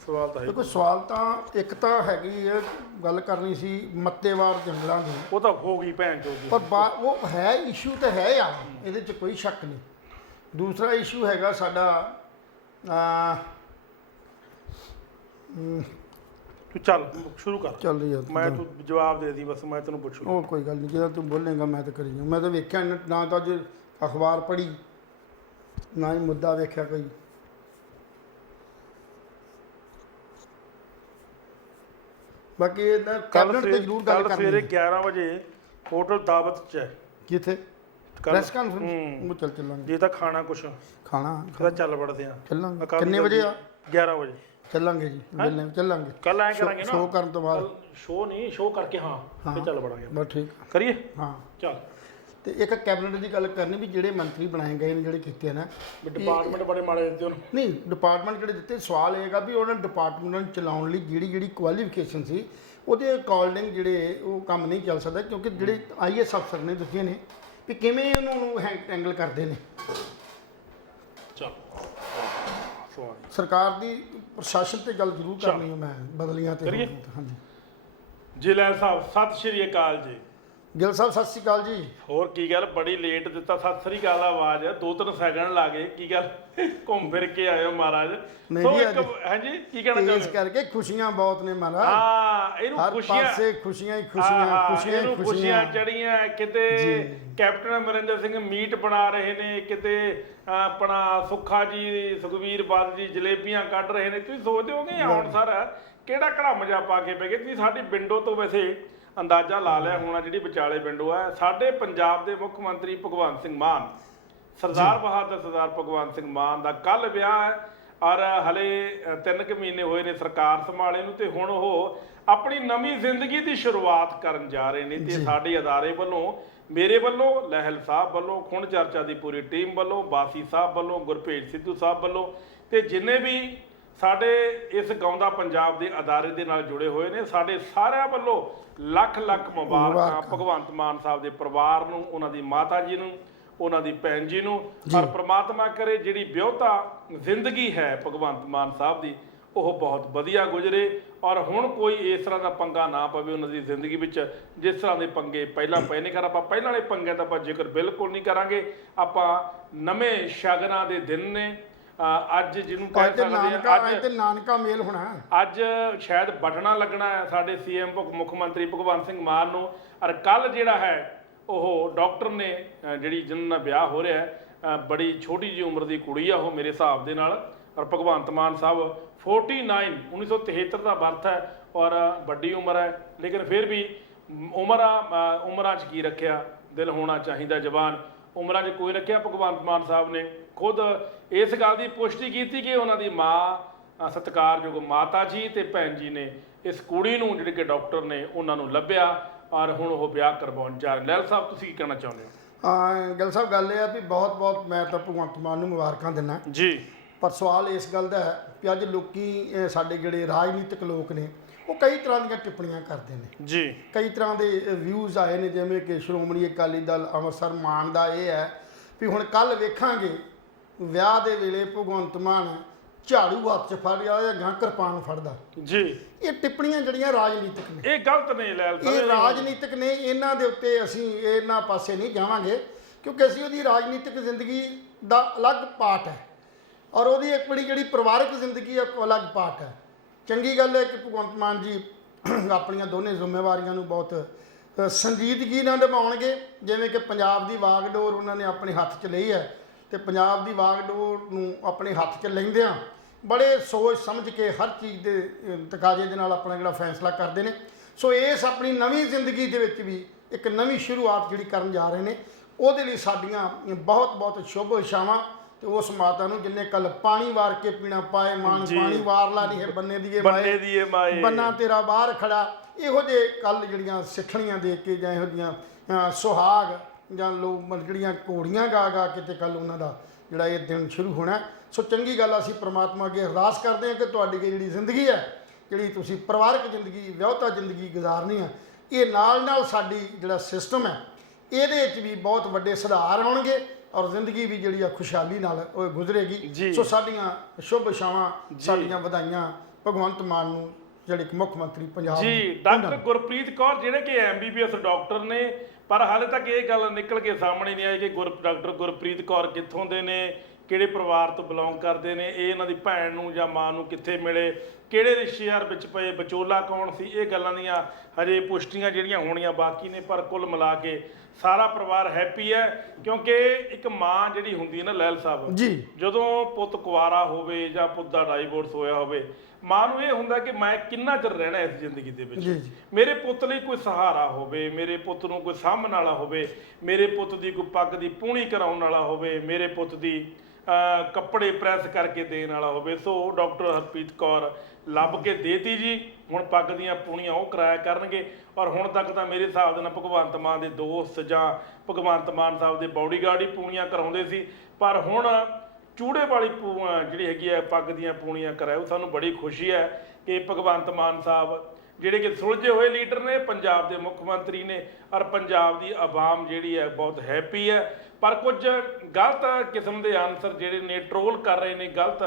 ਸਵਾਲ ਤਾਂ ਹੈ ਦੇਖੋ ਸਵਾਲ ਤਾਂ ਇੱਕ ਤਾਂ ਹੈਗੀ ਹੈ, ਗੱਲ ਕਰਨੀ ਸੀ ਮੱਤੇਵਾਰ ਜੰਗਲਾਂ ਦੀ, ਉਹ ਤਾਂ ਹੋ ਗਈ ਭੈਣ ਚੋਦ ਪਰ ਉਹ ਹੈ ਇਸ਼ੂ ਤਾਂ ਹੈ ਆ, ਇਹਦੇ 'ਚ ਕੋਈ ਸ਼ੱਕ ਨਹੀਂ। ਦੂਸਰਾ ਇਸ਼ੂ ਹੈਗਾ ਸਾਡਾ ਤੂੰ ਚੱਲ ਸ਼ੁਰੂ ਕਰ। ਚੱਲ ਰਹੀ ਮੈਂ ਤੂੰ ਜਵਾਬ ਦੇ ਦੀ ਬਸ, ਮੈਂ ਤੈਨੂੰ ਪੁੱਛੂ। ਉਹ ਕੋਈ ਗੱਲ ਨਹੀਂ, ਜਿਹੜਾ ਤੂੰ ਬੋਲੇਗਾ ਮੈਂ ਤਾਂ ਕਰੀ ਜਾਊਂ। ਮੈਂ ਤਾਂ ਵੇਖਿਆ ਨਾ ਤਾਂ ਅੱਜ ਅਖਬਾਰ ਪੜ੍ਹੀ, ਨਾ ਹੀ ਮੁੱਦਾ ਵੇਖਿਆ ਕੋਈ। ਬਾਕੀ ਇਹਦਾ ਕੈਬਨਿਟ ਤੇ ਜ਼ਰੂਰ ਗੱਲ ਕਰਨੀ ਸਵੇਰੇ 11 ਵਜੇ ਹੋਟਲ ਦਾਵਤ 'ਚ ਹੈ। ਕਿੱਥੇ? Press conference? ਉਹ ਚੱਲਾਂਗੇ ਜੇ ਤਾਂ ਖਾਣਾ ਕੁਛ ਖਾਣਾ ਫਿਰ ਚੱਲ ਵੜਦੇ ਆ। ਚੱਲਾਂਗੇ। ਕਿੰਨੇ ਵਜੇ ਆ? 11 ਵਜੇ ਚੱਲਾਂਗੇ ਜੀ, ਮਿਲਣੇ ਚੱਲਾਂਗੇ। ਕੱਲ ਐ ਕਰਾਂਗੇ ਨਾ, ਸ਼ੋਅ ਕਰਨ ਤੋਂ ਬਾਅਦ। ਸ਼ੋਅ ਨਹੀਂ, ਸ਼ੋਅ ਕਰਕੇ ਹਾਂ ਫਿਰ ਚੱਲ ਵੜਾਂਗੇ। ਬਸ ਠੀਕ ਕਰੀਏ। ਹਾਂ ਚੱਲ। ਤੇ ਇੱਕ ਕੈਬਨਿਟ ਦੀ ਗੱਲ ਕਰਨੀ ਵੀ ਜਿਹੜੇ ਮੰਤਰੀ ਬਣਾਏ ਗਏ ਨੇ, ਜਿਹੜੇ ਕੀਤੇ ਨਾ ਡਿਪਾਰਟਮੈਂਟ ਬੜੇ ਮਾੜੇ ਦਿੱਤੇ ਉਹਨੂੰ। ਨਹੀਂ, ਡਿਪਾਰਟਮੈਂਟ ਜਿਹੜੇ ਦਿੱਤੇ, ਸਵਾਲ ਇਹ ਹੈਗਾ ਵੀ ਉਹਨਾਂ ਡਿਪਾਰਟਮੈਂਟ ਨੂੰ ਚਲਾਉਣ ਲਈ ਜਿਹੜੀ ਕੁਆਲੀਫਿਕੇਸ਼ਨ ਸੀ ਉਹਦੇ ਅਕੋਰਡਿੰਗ ਜਿਹੜੇ ਉਹ ਕੰਮ ਨਹੀਂ ਚੱਲ ਸਕਦਾ, ਕਿਉਂਕਿ ਜਿਹੜੇ IAS ਅਫਸਰ ਨੇ ਦੱਸੇ ਨੇ ਵੀ ਕਿਵੇਂ ਉਹਨੂੰ ਹੈਂਡਲ ਕਰਦੇ ਨੇ। ਚੱਲ ਸਵਾਲ ਸਰਕਾਰ ਦੀ ਪ੍ਰਸ਼ਾਸਨ ਤੇ ਗੱਲ ਜ਼ਰੂਰ ਕਰਨੀ ਹੈ ਮੈਂ, ਬਦਲੀਆਂ ਤੇ। ਹਾਂਜੀ ਜੀ ਲੈਲ ਸਾਹਿਬ, ਸਤਿ ਸ਼੍ਰੀ ਅਕਾਲ ਜੀ। ਗਿੱਲ ਸਾਹਿਬ ਸਤਿ ਸ਼੍ਰੀ ਅਕਾਲ ਜੀ। ਹੋਰ ਕੀ ਗੱਲ, ਬੜੀ ਲੇਟ ਦਿੱਤਾ ਸਤਿ ਸ੍ਰੀ ਅਕਾਲ ਦਾ ਆਵਾਜ਼, 2-3 ਸੈਕਿੰਡ ਲੱਗੇ, ਕੀ ਗੱਲ ਘੁੰਮ ਫਿਰ ਕੇ ਆਏ ਹੋ ਮਹਾਰਾਜ? ਨਹੀਂ ਜੀ, ਹਾਂਜੀ ਕੀ ਕਹਿਣਾ ਚਾਹੁੰਦੇ ਇਸ ਕਰਕੇ ਖੁਸ਼ੀਆਂ ਬਹੁਤ ਨੇ ਮਹਾਰਾਜ। ਹਾਂ, ਇਹਨੂੰ ਹਰ ਖੁਸ਼ੀਆਂ, ਪਾਸੇ ਖੁਸ਼ੀਆਂ ਹੀ ਖੁਸ਼ੀਆਂ, ਇਹਨੂੰ ਖੁਸ਼ੀਆਂ ਚੜੀਆਂ। ਕਿਤੇ ਕੈਪਟਨ ਅਮਰਿੰਦਰ ਸਿੰਘ ਮੀਟ ਬਣਾ ਰਹੇ ਨੇ, ਕਿਤੇ ਆਪਣਾ ਸੁੱਖਾ ਜੀ ਸੁਖਵੀਰ ਬਾਦਲ ਜੀ ਜਲੇਬੀਆਂ ਕੱਢ ਰਹੇ ਨੇ। ਤੁਸੀਂ ਸੋਚਦੇ ਹੋਗੇ ਆਉਣ ਸਾਰ ਕਿਹੜਾ ਘੜਾਮਜਾ ਪਾ ਕੇ ਪੈ ਗਏ? ਤੁਸੀਂ ਸਾਡੀ ਵਿੰਡੋ ਤੋਂ ਵੈਸੇ ਅੰਦਾਜ਼ਾ ਲਾ ਲਿਆ ਹੋਣਾ, ਜਿਹੜੀ ਵਿਚਾਲੇ ਵਿੰਡੋ ਹੈ। ਸਾਡੇ ਪੰਜਾਬ ਦੇ ਮੁੱਖ ਮੰਤਰੀ ਭਗਵੰਤ ਸਿੰਘ ਮਾਨ, ਸਰਦਾਰ ਬਹਾਦਰ ਸਰਦਾਰ ਭਗਵੰਤ ਸਿੰਘ ਮਾਨ ਦਾ ਕੱਲ ਵਿਆਹ ਹੈ, ਔਰ ਹਲੇ 3 ਕੁ ਮਹੀਨੇ ਹੋਏ ਨੇ ਸਰਕਾਰ ਸੰਭਾਲੇ ਨੂੰ, ਤੇ ਹੁਣ ਉਹ ਆਪਣੀ ਨਵੀਂ ਜ਼ਿੰਦਗੀ ਦੀ ਸ਼ੁਰੂਆਤ ਕਰਨ ਜਾ ਰਹੇ ਨੇ। ਤੇ ਸਾਡੇ ਅਦਾਰੇ ਵੱਲੋਂ, ਮੇਰੇ ਵੱਲੋਂ, ਲਹਿਲ ਸਾਹਿਬ ਵੱਲੋਂ, ਖੁਣ ਚਰਚਾ ਦੀ ਪੂਰੀ ਟੀਮ ਵੱਲੋਂ, ਬਾਸੀ ਸਾਹਿਬ ਵੱਲੋਂ, ਗੁਰਭੇਜ ਸਿੱਧੂ ਸਾਹਿਬ ਵੱਲੋਂ, ਤੇ ਜਿੰਨੇ ਵੀ ਸਾਡੇ ਇਸ ਗਾਉਂਦਾ ਪੰਜਾਬ ਦੇ ਅਦਾਰੇ ਦੇ ਨਾਲ ਜੁੜੇ ਹੋਏ ਨੇ, ਸਾਡੇ ਸਾਰਿਆਂ ਵੱਲੋਂ ਲੱਖ ਲੱਖ ਮੁਬਾਰਕਾਂ ਭਗਵੰਤ ਮਾਨ ਸਾਹਿਬ ਦੇ ਪਰਿਵਾਰ ਨੂੰ, ਉਹਨਾਂ ਦੀ ਮਾਤਾ ਜੀ ਨੂੰ, ਉਹਨਾਂ ਦੀ ਭੈਣ ਜੀ ਨੂੰ। ਔਰ ਪ੍ਰਮਾਤਮਾ ਕਰੇ ਜਿਹੜੀ ਵਿਆਹੁਤਾ ਜ਼ਿੰਦਗੀ ਹੈ ਭਗਵੰਤ ਮਾਨ ਸਾਹਿਬ ਦੀ, ਉਹ ਬਹੁਤ ਵਧੀਆ ਗੁਜ਼ਰੇ, ਔਰ ਹੁਣ ਕੋਈ ਇਸ ਤਰ੍ਹਾਂ ਦਾ ਪੰਗਾ ਨਾ ਪਵੇ ਉਹਨਾਂ ਦੀ ਜ਼ਿੰਦਗੀ ਵਿੱਚ ਜਿਸ ਤਰ੍ਹਾਂ ਦੇ ਪੰਗੇ ਪਹਿਲਾਂ ਪਏ ਨੇ। ਕਰ ਆਪਾਂ ਪਹਿਲਾਂ ਵਾਲੇ ਪੰਗਿਆਂ ਦਾ ਆਪਾਂ ਜ਼ਿਕਰ ਬਿਲਕੁਲ ਨਹੀਂ ਕਰਾਂਗੇ। ਆਪਾਂ ਨਵੇਂ ਸ਼ਗਨਾਂ ਦੇ ਦਿਨ ਨੇ ਅੱਜ, ਜਿਹਨੂੰ ਕਹਿ ਸਕਦੇ ਆ ਅੱਜ ਤੇ ਨਾਨਕਾ ਮੇਲ ਹੋਣਾ। ਅੱਜ ਸ਼ਾਇਦ ਬਟਨਾ ਲੱਗਣਾ ਹੈ ਸਾਡੇ CM ਮੁੱਖ ਮੰਤਰੀ ਭਗਵੰਤ ਸਿੰਘ ਮਾਨ ਨੂੰ। ਔਰ ਕੱਲ ਜਿਹੜਾ ਹੈ ਉਹ ਡਾਕਟਰ ਨੇ ਜਿਹੜੀ ਜਿਹਨਾਂ ਨਾਲ ਵਿਆਹ ਹੋ ਰਿਹਾ ਹੈ, ਬੜੀ ਛੋਟੀ ਜਿਹੀ ਉਮਰ ਦੀ ਕੁੜੀ ਆ ਉਹ ਮੇਰੇ ਹਿਸਾਬ ਦੇ ਨਾਲ। ਔਰ ਭਗਵੰਤ ਮਾਨ ਸਾਹਿਬ 1973 ਦਾ ਬਰਥ ਹੈ, ਔਰ ਵੱਡੀ ਉਮਰ ਹੈ, ਲੇਕਿਨ ਫਿਰ ਵੀ ਉਮਰਾਂ 'ਚ ਕੀ ਰੱਖਿਆ, ਦਿਲ ਹੋਣਾ ਚਾਹੀਦਾ ਜਵਾਨ। ਉਮਰਾਂ 'ਚ ਕੋਈ ਰੱਖਿਆ। ਭਗਵੰਤ ਮਾਨ ਸਾਹਿਬ ਨੇ ਖੁਦ ਇਸ ਗੱਲ ਦੀ ਪੁਸ਼ਟੀ ਕੀਤੀ ਕਿ ਉਹਨਾਂ ਦੀ ਮਾਂ, ਸਤਿਕਾਰਯੋਗ ਮਾਤਾ ਜੀ ਤੇ ਭੈਣ ਜੀ ਨੇ ਇਸ ਕੁੜੀ ਨੂੰ, ਜਿਹੜੇ ਕਿ ਡਾਕਟਰ ਨੇ, ਉਹਨਾਂ ਨੂੰ ਲੱਭਿਆ, ਔਰ ਹੁਣ ਉਹ ਵਿਆਹ ਕਰਵਾਉਣ ਜਾ ਰਹੇ। ਲੈਲ ਸਾਹਿਬ ਤੁਸੀਂ ਕੀ ਕਹਿਣਾ ਚਾਹੁੰਦੇ ਹੋ? ਗਿੱਲ ਸਾਹਿਬ ਗੱਲ ਇਹ ਆ ਵੀ ਬਹੁਤ ਮੈਂ ਤਾਂ ਭਗਵੰਤ ਮਾਨ ਨੂੰ ਮੁਬਾਰਕਾਂ ਦਿੰਦਾ ਜੀ, ਪਰ ਸਵਾਲ ਇਸ ਗੱਲ ਦਾ ਹੈ ਕਿ ਅੱਜ ਲੋਕੀ, ਸਾਡੇ ਜਿਹੜੇ ਰਾਜਨੀਤਿਕ ਲੋਕ ਨੇ, ਉਹ ਕਈ ਤਰ੍ਹਾਂ ਦੀਆਂ ਟਿੱਪਣੀਆਂ ਕਰਦੇ ਨੇ ਜੀ। ਕਈ ਤਰ੍ਹਾਂ ਦੇ ਵਿਊਜ਼ ਆਏ ਨੇ, ਜਿਵੇਂ ਕਿ ਸ਼੍ਰੋਮਣੀ ਅਕਾਲੀ ਦਲ ਅੰਮ੍ਰਿਤਸਰ ਮਾਨ ਦਾ ਇਹ ਹੈ ਵੀ ਹੁਣ ਕੱਲ ਵੇਖਾਂਗੇ ਵਿਆਹ ਦੇ ਵੇਲੇ ਭਗਵੰਤ ਮਾਨ ਝਾੜੂ ਹੱਥ 'ਚ ਫੜ ਰਿਹਾ ਜਾਂ ਗਾਂ ਕਿਰਪਾਨ ਫੜਦਾ ਜੀ। ਇਹ ਟਿੱਪਣੀਆਂ ਜਿਹੜੀਆਂ ਰਾਜਨੀਤਿਕ ਨੇ, ਇਹ ਗਲਤ ਨੇ ਲੈਲ ਸਾਹਿਬ, ਇਹ ਰਾਜਨੀਤਿਕ ਨੇ। ਇਹਨਾਂ ਦੇ ਉੱਤੇ ਅਸੀਂ ਇਹਨਾਂ ਪਾਸੇ ਨਹੀਂ ਜਾਵਾਂਗੇ, ਕਿਉਂਕਿ ਅਸੀਂ ਉਹਦੀ ਰਾਜਨੀਤਿਕ ਜ਼ਿੰਦਗੀ ਦਾ ਅਲੱਗ ਪਾਰਟ ਹੈ, ਔਰ ਉਹਦੀ ਇੱਕ ਬੜੀ ਜਿਹੜੀ ਪਰਿਵਾਰਕ ਜ਼ਿੰਦਗੀ ਹੈ ਉਹ ਅਲੱਗ ਪਾਰਟ ਹੈ। ਚੰਗੀ ਗੱਲ ਹੈ ਕਿ ਭਗਵੰਤ ਮਾਨ ਜੀ ਆਪਣੀਆਂ ਦੋਨੇ ਜ਼ਿੰਮੇਵਾਰੀਆਂ ਨੂੰ ਬਹੁਤ ਸੰਜੀਦਗੀ ਨਾਲ ਨਿਭਾਉਣਗੇ। ਜਿਵੇਂ ਕਿ ਪੰਜਾਬ ਦੀ ਵਾਗਡੋਰ ਉਹਨਾਂ ਨੇ ਆਪਣੇ ਹੱਥ 'ਚ ਲਈ ਹੈ, ਤੇ ਪੰਜਾਬ ਦੀ ਵਾਗਡੋਰ ਨੂੰ ਆਪਣੇ ਹੱਥ 'ਚ ਲੈਂਦਿਆਂ ਬੜੇ ਸੋਚ ਸਮਝ ਕੇ ਹਰ ਚੀਜ਼ ਦੇ ਤਕਾਜ਼ੇ ਦੇ ਨਾਲ ਆਪਣਾ ਜਿਹੜਾ ਫੈਸਲਾ ਕਰਦੇ ਨੇ। ਸੋ ਇਸ ਆਪਣੀ ਨਵੀਂ ਜ਼ਿੰਦਗੀ ਦੇ ਵਿੱਚ ਵੀ ਇੱਕ ਨਵੀਂ ਸ਼ੁਰੂਆਤ ਜਿਹੜੀ ਕਰਨ ਜਾ ਰਹੇ ਨੇ, ਉਹਦੇ ਲਈ ਸਾਡੀਆਂ ਬਹੁਤ ਬਹੁਤ ਸ਼ੁਭ ਇਛਾਵਾਂ। ਤੇ ਉਸ ਮਾਤਾ ਨੂੰ ਜਿੰਨੇ ਕੱਲ ਪਾਣੀ ਵਾਰ ਕੇ ਪੀਣਾ ਪਾਏ, ਮਾਨ ਪਾਣੀ ਵਾਰ ਲਾ ਨਹੀਂ ਹੈ ਬੰਨੇ ਦੀਏ ਮਾਏ, ਬੰਨਾ ਤੇਰਾ ਬਾਹਰ ਖੜਾ। ਇਹੋ ਜਿਹੇ ਕੱਲ ਜਿਹੜੀਆਂ ਸਿੱਠਣੀਆਂ ਦੇ ਕੇ ਜਾਂ ਇਹੋ ਜਿਹੀਆਂ ਸੁਹਾਗ ਜਾਂ ਲੋਕ ਜਿਹੜੀਆਂ ਘੋੜੀਆਂ ਗਾ ਗਾ ਕੇ ਤੇ ਕੱਲ ਉਹਨਾਂ ਦਾ ਜਿਹੜਾ ਇਹ ਦਿਨ ਸ਼ੁਰੂ ਹੋਣਾ। ਸੋ ਚੰਗੀ ਗੱਲ, ਅਸੀਂ ਪ੍ਰਮਾਤਮਾ ਅੱਗੇ ਅਰਦਾਸ ਕਰਦੇ ਹਾਂ ਕਿ ਤੁਹਾਡੀ ਜਿਹੜੀ ਜ਼ਿੰਦਗੀ ਹੈ, ਜਿਹੜੀ ਤੁਸੀਂ ਪਰਿਵਾਰਕ ਜ਼ਿੰਦਗੀ, ਵਿਆਹਤਾ ਜ਼ਿੰਦਗੀ ਗੁਜ਼ਾਰਨੀ ਹੈ, ਇਹ ਨਾਲ ਸਾਡੀ ਜਿਹੜਾ ਸਿਸਟਮ ਹੈ ਇਹਦੇ ਵਿੱਚ ਵੀ ਬਹੁਤ ਵੱਡੇ ਸੁਧਾਰ ਆਉਣਗੇ ਔਰ ਜ਼ਿੰਦਗੀ ਵੀ ਜਿਹੜੀ ਆ ਖੁਸ਼ਹਾਲੀ ਨਾਲ ਉਹ ਗੁਜ਼ਰੇਗੀ। ਸੋ ਸਾਡੀਆਂ ਸ਼ੁਭ ਇਛਾਵਾਂ, ਸਾਡੀਆਂ ਵਧਾਈਆਂ ਭਗਵੰਤ ਮਾਨ ਨੂੰ, ਜਿਹੜੇ ਮੁੱਖ ਮੰਤਰੀ ਪੰਜਾਬ ਜੀ ਡਾਕਟਰ ਗੁਰਪ੍ਰੀਤ ਕੌਰ, ਜਿਹੜੇ ਕਿ MBBS ਡਾਕਟਰ ਨੇ, ਪਰ ਹਾਲੇ ਤੱਕ ਇਹ ਗੱਲ ਨਿਕਲ ਕੇ ਸਾਹਮਣੇ ਨਹੀਂ ਆਈ ਕਿ ਡਾਕਟਰ ਗੁਰਪ੍ਰੀਤ ਕੌਰ ਕਿੱਥੋਂ ਦੇ ਨੇ, ਕਿਹੜੇ ਪਰਿਵਾਰ ਤੋਂ ਬਿਲੋਂਗ ਕਰਦੇ ਨੇ, ਇਹ ਇਹਨਾਂ ਦੀ ਭੈਣ ਨੂੰ ਜਾਂ ਮਾਂ ਨੂੰ ਕਿੱਥੇ ਮਿਲੇ, ਕਿਹੜੇ ਰਿਸ਼ਤੇਦਾਰ ਵਿੱਚ ਪਏ, ਵਿਚੋਲਾ ਕੌਣ ਸੀ, ਇਹ ਗੱਲਾਂ ਦੀਆਂ ਹਜੇ ਪੁਸ਼ਟੀਆਂ ਜਿਹੜੀਆਂ ਹੋਣੀਆਂ ਬਾਕੀ ਨੇ। ਪਰ ਕੁੱਲ ਮਿਲਾ ਕੇ ਸਾਰਾ ਪਰਿਵਾਰ ਹੈਪੀ ਹੈ, ਕਿਉਂਕਿ ਇੱਕ ਮਾਂ ਜਿਹੜੀ ਹੁੰਦੀ ਹੈ ਨਾ ਲਹਿਲ ਸਾਹਿਬ ਜੀ, ਜਦੋਂ ਪੁੱਤ ਕੁਆਰਾ ਹੋਵੇ ਜਾਂ ਪੁੱਤ ਦਾ ਡਾਈਵੋਰਸ ਹੋਇਆ ਹੋਵੇ, ਮਾਂ ਨੂੰ ਇਹ ਹੁੰਦਾ ਕਿ ਮੈਂ ਕਿੰਨਾ ਚਿਰ ਰਹਿਣਾ ਇਸ ਜ਼ਿੰਦਗੀ ਦੇ ਵਿੱਚ, ਮੇਰੇ ਪੁੱਤ ਲਈ ਕੋਈ ਸਹਾਰਾ ਹੋਵੇ, ਮੇਰੇ ਪੁੱਤ ਨੂੰ ਕੋਈ ਸਾਂਭਣ ਵਾਲਾ ਹੋਵੇ, ਮੇਰੇ ਪੁੱਤ ਦੀ ਕੋਈ ਪੱਗ ਦੀ ਪੂਣੀ ਕਰਾਉਣ ਵਾਲਾ ਹੋਵੇ, ਮੇਰੇ ਪੁੱਤ ਦੀ ਕੱਪੜੇ ਪ੍ਰੈਸ ਕਰਕੇ ਦੇਣ ਵਾਲਾ ਹੋਵੇ। ਸੋ ਡਾਕਟਰ ਹਰਪ੍ਰੀਤ ਕੌਰ ਲੱਭ ਕੇ ਦੇਤੀ ਜੀ। ਹੁਣ ਪੱਗ ਦੀਆਂ ਪੂਣੀਆਂ ਉਹ ਕਰਾਇਆ ਕਰਨਗੇ। ਔਰ ਹੁਣ ਤੱਕ ਤਾਂ ਮੇਰੇ ਹਿਸਾਬ ਦੇ ਨਾਲ ਭਗਵੰਤ ਮਾਨ ਦੇ ਦੋਸਤ ਜਾਂ ਭਗਵੰਤ ਮਾਨ ਸਾਹਿਬ ਦੇ ਬਾਡੀਗਾਰਡ ਹੀ ਪੂਣੀਆਂ ਕਰਾਉਂਦੇ ਸੀ, ਪਰ ਹੁਣ ਚੂੜੇ ਵਾਲੀ ਜਿਹੜੀ ਹੈਗੀ ਹੈ ਪੱਗ ਦੀਆਂ ਪੂਣੀਆਂ ਕਰਾਇਓ। ਸਾਨੂੰ ਬੜੀ ਖੁਸ਼ੀ ਹੈ ਕਿ ਭਗਵੰਤ ਮਾਨ ਸਾਹਿਬ ਜਿਹੜੇ ਕਿ ਸੁਲਝੇ ਹੋਏ ਲੀਡਰ ਨੇ, ਪੰਜਾਬ ਦੇ ਮੁੱਖ ਮੰਤਰੀ ਨੇ, ਔਰ ਪੰਜਾਬ ਦੀ ਆਵਾਮ ਜਿਹੜੀ ਹੈ ਬਹੁਤ ਹੈਪੀ ਹੈ। ਪਰ ਕੁਝ ਗਲਤ ਕਿਸਮ ਦੇ ਆਨਸਰ ਜਿਹੜੇ ਨੇ ਟਰੋਲ ਕਰ ਰਹੇ ਨੇ, ਗਲਤ